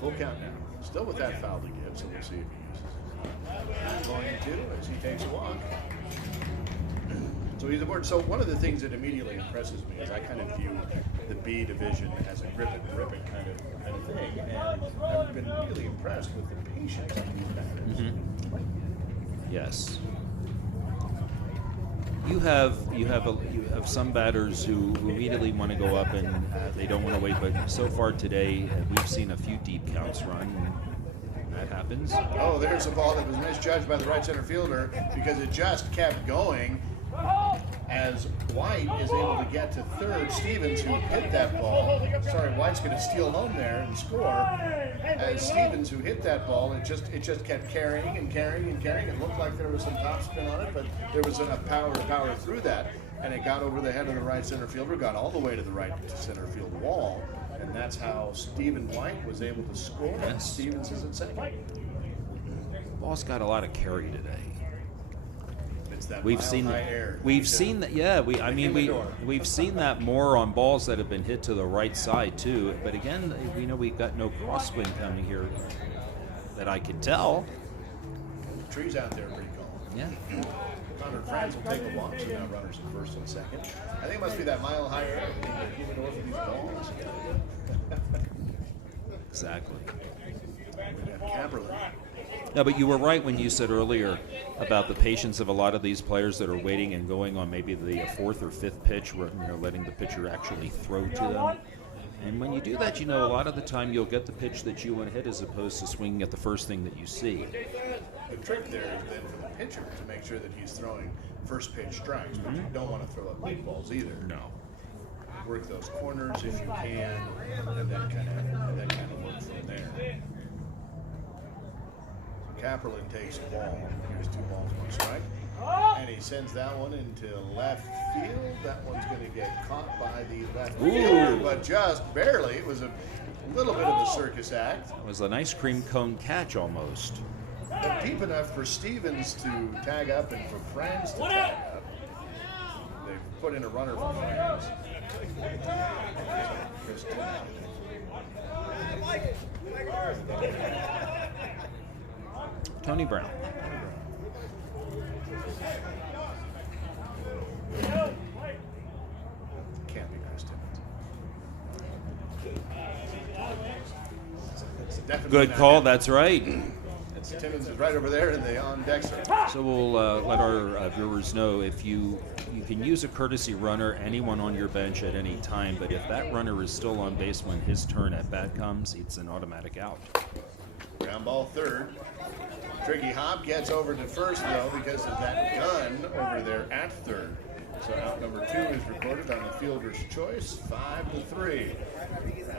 Full count now. Still with that foul to give, so we'll see if he uses it. He's going to as he takes a walk. So he's aboard. So one of the things that immediately impresses me is I kind of view the B division as a grip and rip it kind of thing, and I've been really impressed with the patience of these batters. Yes. You have some batters who immediately want to go up and they don't want to wait. But so far today, we've seen a few deep counts run. That happens. Oh, there's a ball that was misjudged by the right center fielder because it just kept going. As White is able to get to third, Stevens, who hit that ball. Sorry, White's going to steal home there and score. As Stevens, who hit that ball, it just kept carrying and carrying and carrying. It looked like there was some topspin on it, but there was enough power to power through that, and it got over the head of the right center fielder, got all the way to the right center field wall, and that's how Stephen White was able to score. Yes. Stevens is in second. Ball's got a lot of carry today. That we've seen that. Yeah, we've seen that more on balls that have been hit to the right side too. But again, we've got no crosswind coming here that I can tell. The trees out there are pretty calm. Yeah. Connor Franz will take a walk, so now runners at first and second. I think it must be that mile high air. Keep it over these balls. Exactly. We have Caberlet. No, but you were right when you said earlier about the patience of a lot of these players that are waiting and going on maybe the 4th or 5th pitch, letting the pitcher actually throw to them. And when you do that, a lot of the time you'll get the pitch that you want to hit as opposed to swinging at the first thing that you see. The trick there is then for the pitcher to make sure that he's throwing first pitch strikes, but you don't want to throw up big balls either. No. Work those corners if you can, and that kind of works from there. Caperlin takes the ball. Here's 2 balls, 1 strike. And he sends that one into left field. That one's going to get caught by the left fielder, but just barely. It was a little bit of a circus act. It was an ice cream cone catch almost. But deep enough for Stevens to tag up and for Franz to tag up. They've put in a runner for Franz. Tony Brown. Can't be Chris Timmons. Good call, that's right. Timmons is right over there in the on-deck circle. So we'll let our viewers know if you can use a courtesy runner, anyone on your bench at any time, but if that runner is still on base when his turn at bat comes, it's an automatic out. Ground ball third. Tricky Hop gets over to first, though, because of that gun over there at third. So out number 2 is recorded on the fielder's choice, 5-3.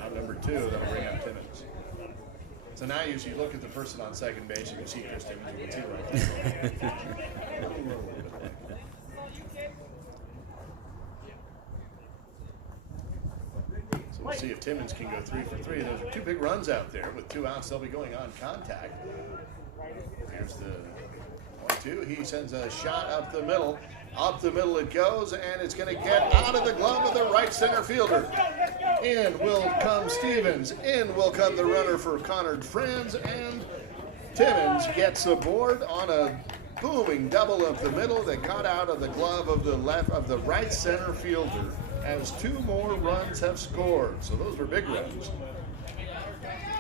Out number 2, that'll bring up Timmons. So now you see, look at the person on second base, you can see Chris Timmons, you can see right there. So we'll see if Timmons can go 3 for 3. Those are 2 big runs out there. With 2 outs, they'll be going on contact. Here's the 1-2. He sends a shot up the middle. Up the middle it goes, and it's going to get out of the glove of the right center fielder. In will come Stevens. In will come the runner for Conard Franz, and Timmons gets aboard on a booming double up the middle that got out of the glove of the right center fielder, as 2 more runs have scored. So those were big runs.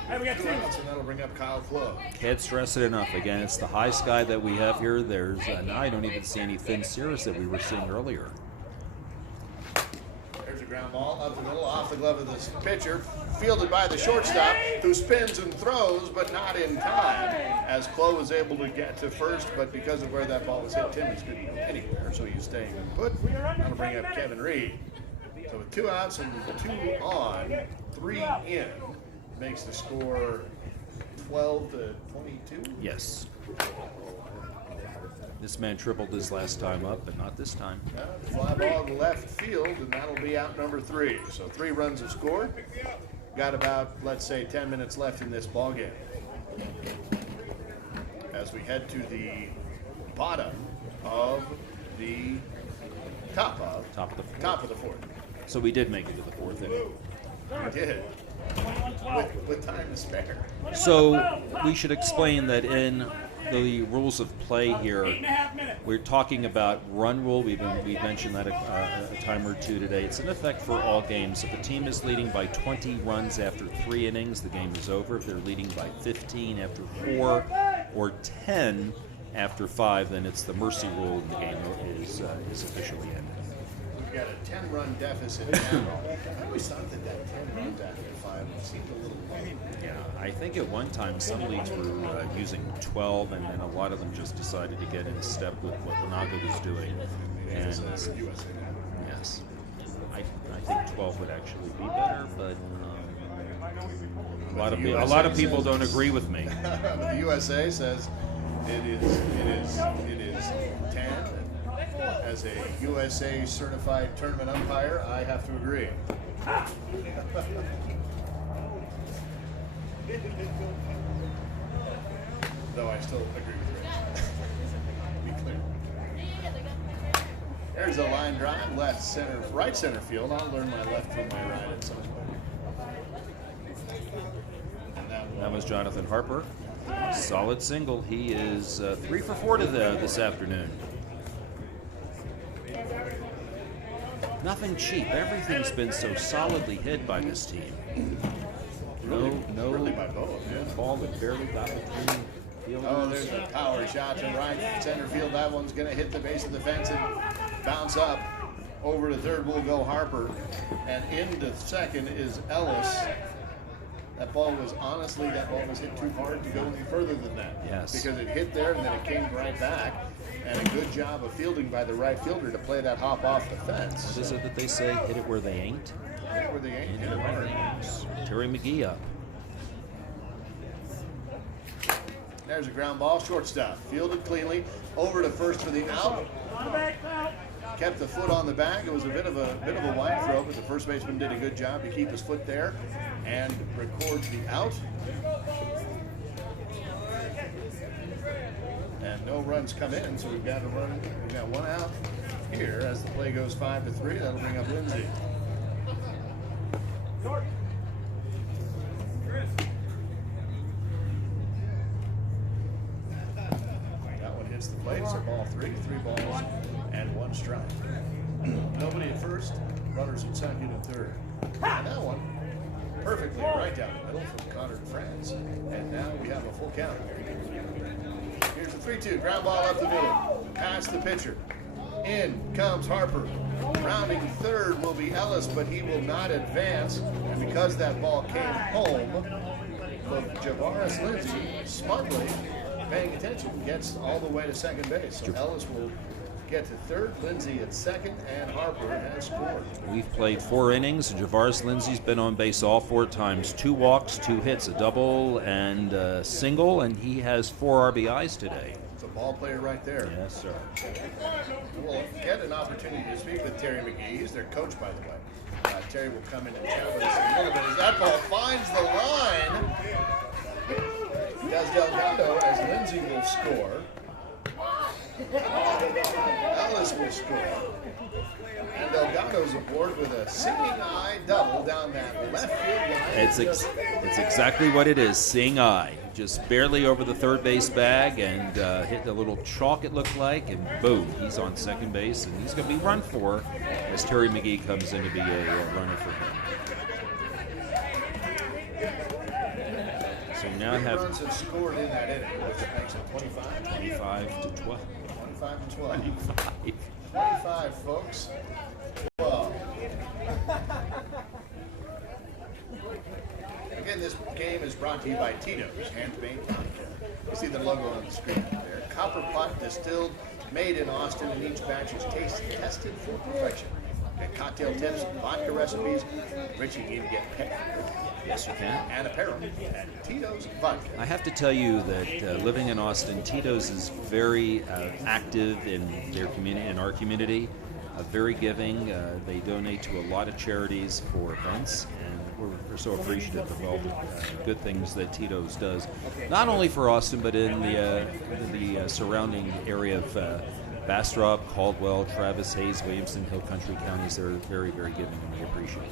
Hey, we got 2 outs, and that'll bring up Kyle Flo. Can't stress it enough. Again, it's the high sky that we have here. There's now I don't even see any thin cirrus that we were seeing earlier. There's a ground ball up the middle, off the glove of this pitcher, fielded by the shortstop, who spins and throws, but not in time, as Flo was able to get to first, but because of where that ball was hit, Timmons couldn't go anywhere, so he's staying put. That'll bring up Kevin Reed. So with 2 outs and 2 on, 3 in, makes the score 12 to 22. Yes. This man tripled his last time up, but not this time. Fly ball to left field, and that'll be out number 3. So 3 runs have scored. Got about, let's say, 10 minutes left in this ball game. As we head to the bottom of the top of the 4th. So we did make it to the 4th inning. We did. With time to spare. So we should explain that in the rules of play here, we're talking about run rule. We've mentioned that a time or 2 today. It's in effect for all games. If a team is leading by 20 runs after 3 innings, the game is over. If they're leading by 15 after 4 or 10 after 5, then it's the mercy rule, and the game is officially ended. We've got a 10-run deficit now. I always thought that 10 runs after 5 seemed a little low. Yeah, I think at one time some leagues were using 12, and then a lot of them just decided to get in step with what NAGAAA was doing. And yes, I think 12 would actually be better, but a lot of people don't agree with me. The USA says it is 10. As a USA certified tournament umpire, I have to agree. Though I still agree with Rich. Be clear. There's a line drive, right center field. I'll learn my left from my right at some point. And that was Jonathan Harper. Solid single. He is 3 for 4 this afternoon. Nothing cheap. Everything's been so solidly hit by this team. Really by both. Yeah. Ball that barely got between fielders. Oh, there's a power shot to right center field. That one's going to hit the base of the fence and bounce up. Over to third will go Harper. And into second is Ellis. That ball was hit too hard to go any further than that. Yes. Because it hit there and then it came right back. And a good job of fielding by the right fielder to play that hop off the fence. What is it that they say? Hit it where they ain't? Hit it where they ain't. Hit it hard. Terry McGee up. There's a ground ball, shortstop. Fielded cleanly. Over to first for the out. Kept the foot on the bag. It was a bit of a wide throw, but the first baseman did a good job to keep his foot there and record the out. And no runs come in, so we've got 1 out here as the play goes 5-3. That'll bring up Lindsay. That one hits the plate, so ball 3 balls and 1 strike. Nobody at first, runners at second and third. And that one perfectly right down the middle from Conard Franz. And now we have a full count. Here's the 3-2, ground ball up the middle, past the pitcher. In comes Harper. Rounding third will be Ellis, but he will not advance. And because that ball came home, Javaris Lindsay, smartly paying attention, gets all the way to second base. So Ellis will get to third. Lindsay at second, and Harper has scored. We've played 4 innings, and Javaris Lindsay's been on base all 4 times. 2 walks, 2 hits, a double, and a single, and he has 4 RBIs today. It's a ball player right there. Yes, sir. We'll get an opportunity to speak with Terry McGee. He's their coach, by the way. Terry will come in and chat with us in a little bit as that ball finds the line. Does Delgado as Lindsay will score. Ellis will score. And Delgado's aboard with a seeing eye double down that left field line. It's exactly what it is, seeing eye. Just barely over the third base bag and hit a little chalk, it looked like, and boom, he's on second base, and he's going to be run for as Terry McGee comes in to be a runner for him. So now Three have runs have scored in that inning, which makes it 25. 25 to 12. 25 to 12. 25. 25, folks. 12. Again, this game is brought to you by Tito's Handmade Vodka. You see the logo on the screen there. Copper pot distilled, made in Austin, and each batch is tested for perfection. Get cocktail tips, vodka recipes, which you need to get pet. Yes, you can. And apparel at Tito's Vodka. I have to tell you that living in Austin, Tito's is very active in their community, in our community, very giving. They donate to a lot of charities for events, and we're so appreciative of all the good things that Tito's does, not only for Austin, but in the surrounding area of Bastrop, Caldwell, Travis, Hayes, Williamson, Hill Country counties. They're very, very giving, and we appreciate it.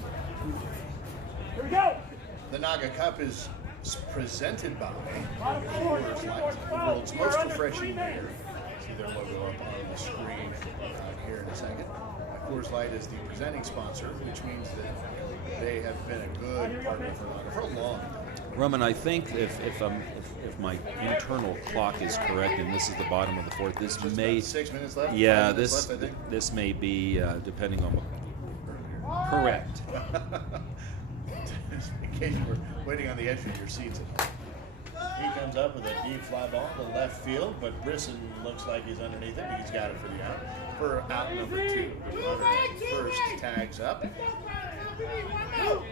Here we go. The NAGAAA Cup is presented by Coors Light, the world's most refreshing beer. See their logo up on the screen here in a second. Coors Light is the presenting sponsor, which means that they have been a good partner for NAGAAA for a long time. Roman, I think if my internal clock is correct, and this is the bottom of the fourth, this Just may about 6 minutes left. yeah 5 minutes this left, I think. this may be depending on what correct. In case you were waiting on the edge of your seats. He comes up with a deep fly ball to left field, but Brisson looks like he's underneath it. He's got it for the out. For out number 2. The runner at first tags up. So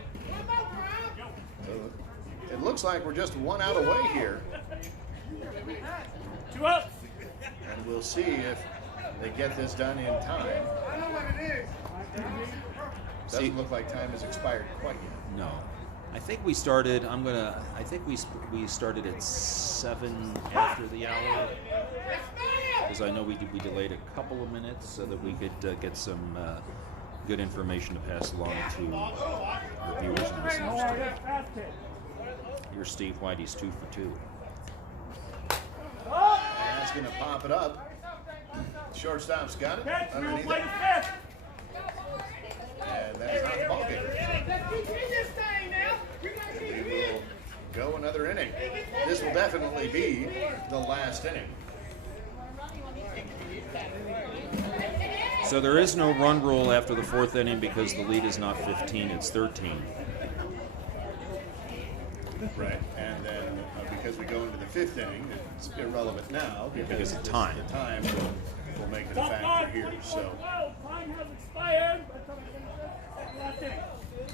it looks like we're just 1 out away here. 2 outs. And we'll see if they get this done in time. Doesn't look like time has expired quite yet. No, I think we started. I think we started at 7 after the hour, because I know we delayed a couple of minutes so that we could get some good information to pass along to the viewers and listeners today. Here's Steve White. He's 2 for 2. And that's going to pop it up. Shortstop's got it underneath it. And that's not the ball game. We will go another inning. This will definitely be the last inning. So there is no run rule after the 4th inning because the lead is not 15; it's 13. Right. And then because we go into the 5th inning, it's irrelevant now Because of time. The time will make it a factor here. So. Time has expired.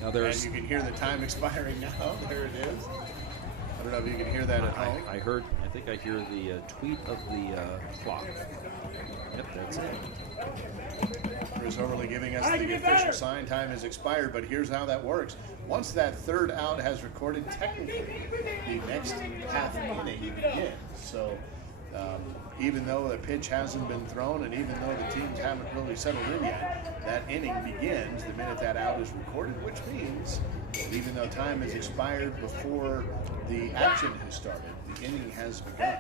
Now And there's. you can hear the time expiring now. There it is. I don't know if you can hear that at home. I think I hear the tweet of the clock. Yep, that's it. Chris Overly giving us the official sign. Time has expired, but here's how that works. Once that 3rd out has recorded, technically, the next half inning begins. So even though the pitch hasn't been thrown and even though the teams haven't really settled in yet, that inning begins the minute that out is recorded, which means even though time has expired before the action has started, the inning has begun.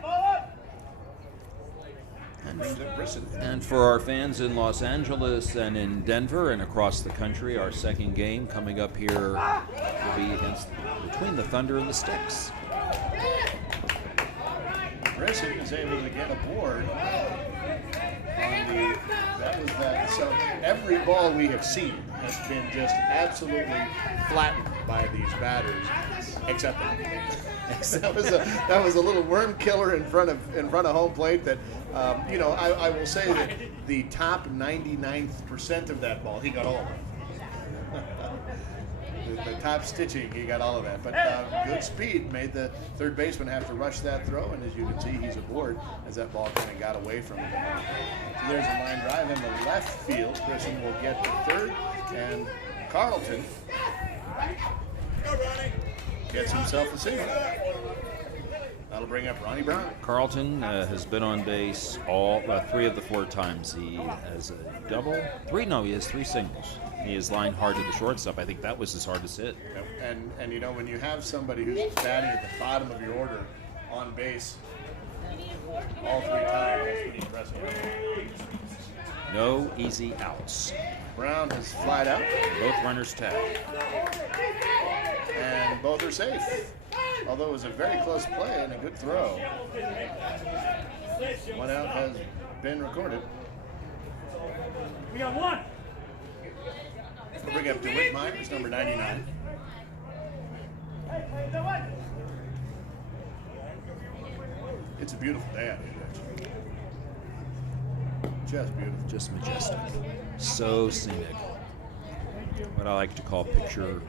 And for our fans in Los Angeles and in Denver and across the country, our second game coming up here will be between the Thunder and the Sticks. Brisson is able to get aboard on so every ball we have seen has been just absolutely flattened by these batters. Except that was a little worm killer in front of home plate. That I will say that the top 99th percent of that ball, he got all of it. The top stitching, he got all of that. But good speed made the third baseman have to rush that throw, and as you can see, he's aboard as that ball kind of got away from him. So there's a line drive in the left field. Grissom will get the third, and Carlton gets himself a single. That'll bring up Ronnie Brown. Carlton has been on base all 3 of the 4 times. He has a double. He has 3 singles. He is lined hard to the shortstop. I think that was his hardest hit. And when you have somebody who's batting at the bottom of your order on base all 3 times, that's pretty impressive. No easy outs. Brown has flied out. Both runners tag. And both are safe. Although it was a very close play and a good throw. 1 out has been recorded. We got 1. We'll bring up DeWitt Myers, number 99. It's a beautiful day out here. Just beautiful. Just majestic. So scenic. What I like to call postcard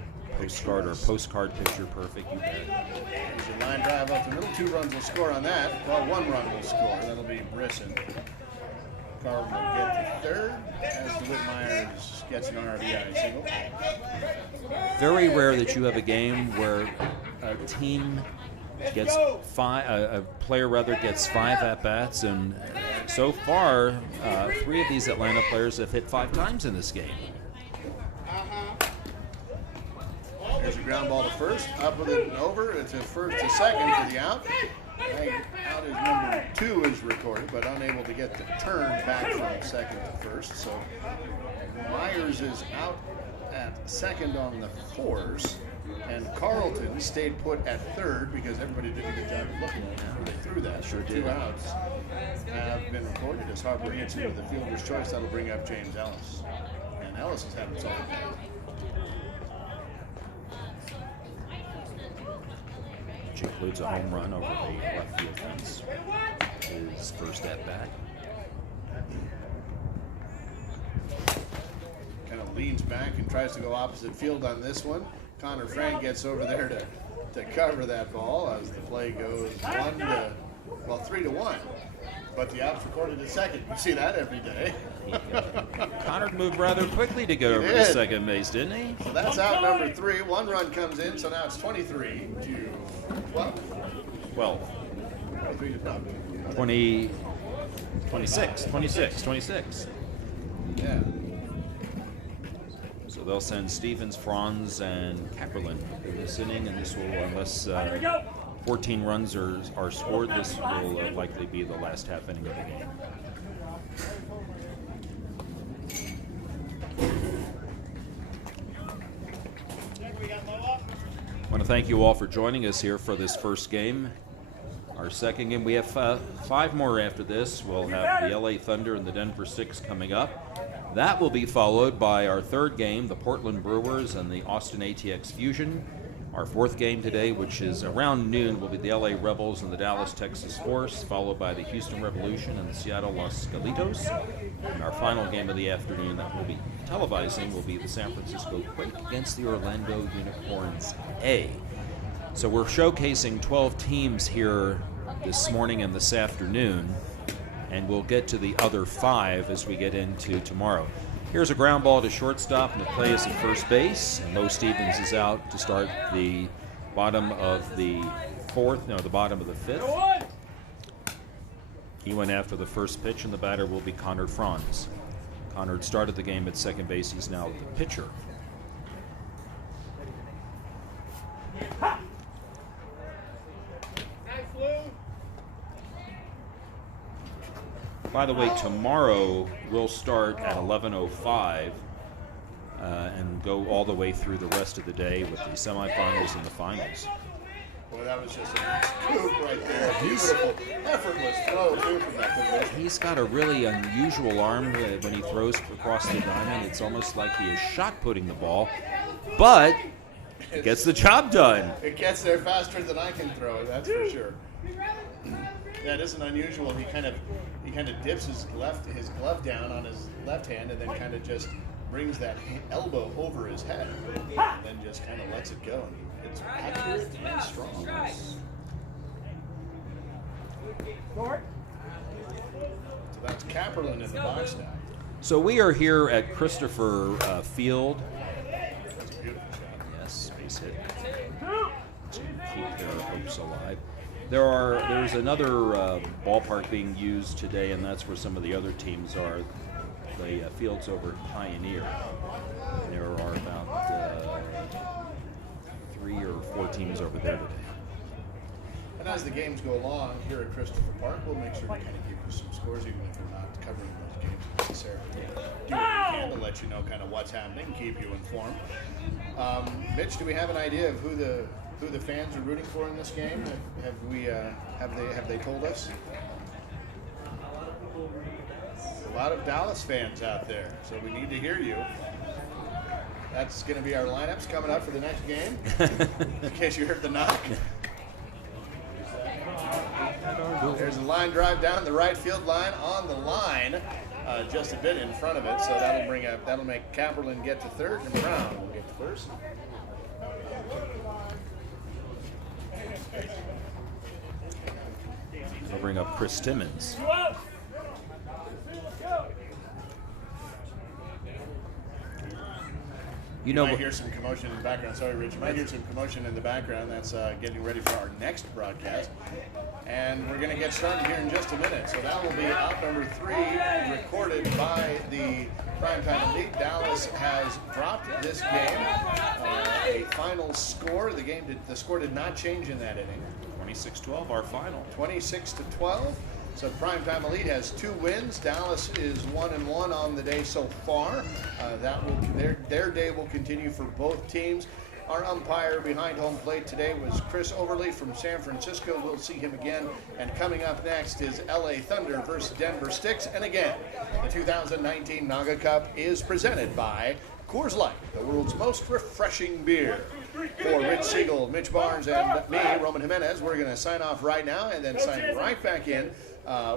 picture perfect. You bet. There's a line drive up the middle. 2 runs will score on that. Well, 1 run will score. That'll be Brisson. Carlton will get the third as DeWitt Myers gets an RBI single. Very rare that you have a game where a team gets a player gets 5 at-bats, and so far 3 of these Atlanta players have hit 5 times in this game. There's a ground ball to first, up with it and over. It's a first to second for the out. Out is number 2 is recorded, but unable to get the turn back from second to first. So Myers is out at second on the 4s, and Carlton stayed put at third because everybody did a good job of looking at how they threw that. Sure did. 2 outs have been recorded as Harper hits into the fielder's choice. That'll bring up James Ellis, and Ellis is having trouble. Which includes a home run over the left field fence. His first at bat. Kind of leans back and tries to go opposite field on this one. Connor Frank gets over there to cover that ball as the play goes 3-1. But the out's recorded at second. You see that every day. Connor moved rather quickly to get over to second base, didn't he? So that's out number 3. 1 run comes in, so now it's 23 to 12. 12. 23 to 12. 26. Yeah. So they'll send Stevens, Franz, and Kapperlin in this inning, and this will, unless 14 runs are scored, this will likely be the last half inning of the game. I want to thank you all for joining us here for this first game. Our second game, we have 5 more after this. We'll have the LA Thunder and the Denver Six coming up. That will be followed by our third game, the Portland Brewers and the Austin ATX Fusion. Our 4th game today, which is around noon, will be the LA Rebels and the Dallas Texas Force, followed by the Houston Revolution and the Seattle Los Galitos. And our final game of the afternoon that we'll be televising will be the San Francisco Quake against the Orlando Unicorns A. So we're showcasing 12 teams here this morning and this afternoon, and we'll get to the other 5 as we get into tomorrow. Here's a ground ball to shortstop, and the play is at first base, and Mo Stevens is out to start the bottom of the 5th. He went after the first pitch, and the batter will be Conrad Franz. Conrad started the game at second base. He's now the pitcher. By the way, tomorrow we'll start at 11:05 and go all the way through the rest of the day with the semifinals and the finals. Boy, that was just a scoop right there. Beautiful, effortless throw too from that third. He's got a really unusual arm when he throws across the diamond. It's almost like he is shot putting the ball, but Gets the job done. It gets there faster than I can throw it. That's for sure. That isn't unusual. He kind of dips his glove down on his left hand and then kind of just brings that elbow over his head and then just kind of lets it go. It's accurate and strong. So that's Kapperlin in the box now. So we are here at Christopher Field. That's a beautiful shot. Yes, base hit. To keep their hopes alive. There's another ballpark being used today, and that's where some of the other teams are. The fields over at Pioneer. There are about 3 or 4 teams over there today. And as the games go along here at Christopher Park, we'll make sure to kind of give you some scores, even if we're not covering those games necessarily. Do what we can to let you know kind of what's happening, keep you informed. Mitch, do we have an idea of who the fans are rooting for in this game? Have they told us? A lot of Dallas fans out there, so we need to hear you. That's going to be our lineups coming up for the next game, in case you heard the knock. There's a line drive down the right field line on the line, just a bit in front of it, so that'll make Kapperlin get to third and Brown will get to first. I'll bring up Chris Timmons. You might hear some commotion in the background. Sorry, Rich. You might hear some commotion in the background. That's getting ready for our next broadcast. And we're going to get started here in just a minute. So that will be out number 3, recorded by the Primetime Elite. Dallas has dropped this game. A final score. The score did not change in that inning. 26-12, our final. 26-12. So Primetime Elite has 2 wins. Dallas is 1-1 on the day so far. Their day will continue for both teams. Our umpire behind home plate today was Chris Overly from San Francisco. We'll see him again. And coming up next is LA Thunder versus Denver Sticks. And again, the 2019 NAGAAA Cup is presented by Coors Light, the world's most refreshing beer. For Rich Siegel, Mitch Barnes, and me, Roman Jimenez, we're going to sign off right now and then sign right back in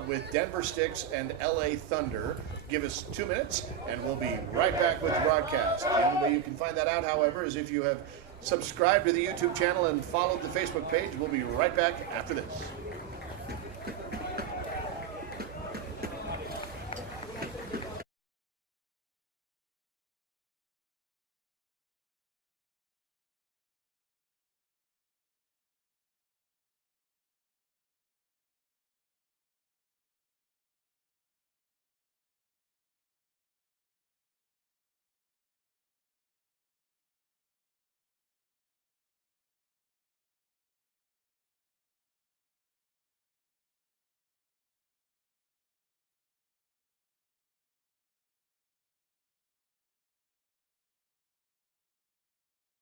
with Denver Sticks and LA Thunder. Give us 2 minutes, and we'll be right back with the broadcast. The only way you can find that out, however, is if you have subscribed to the YouTube channel and followed the Facebook page. We'll be right back after this.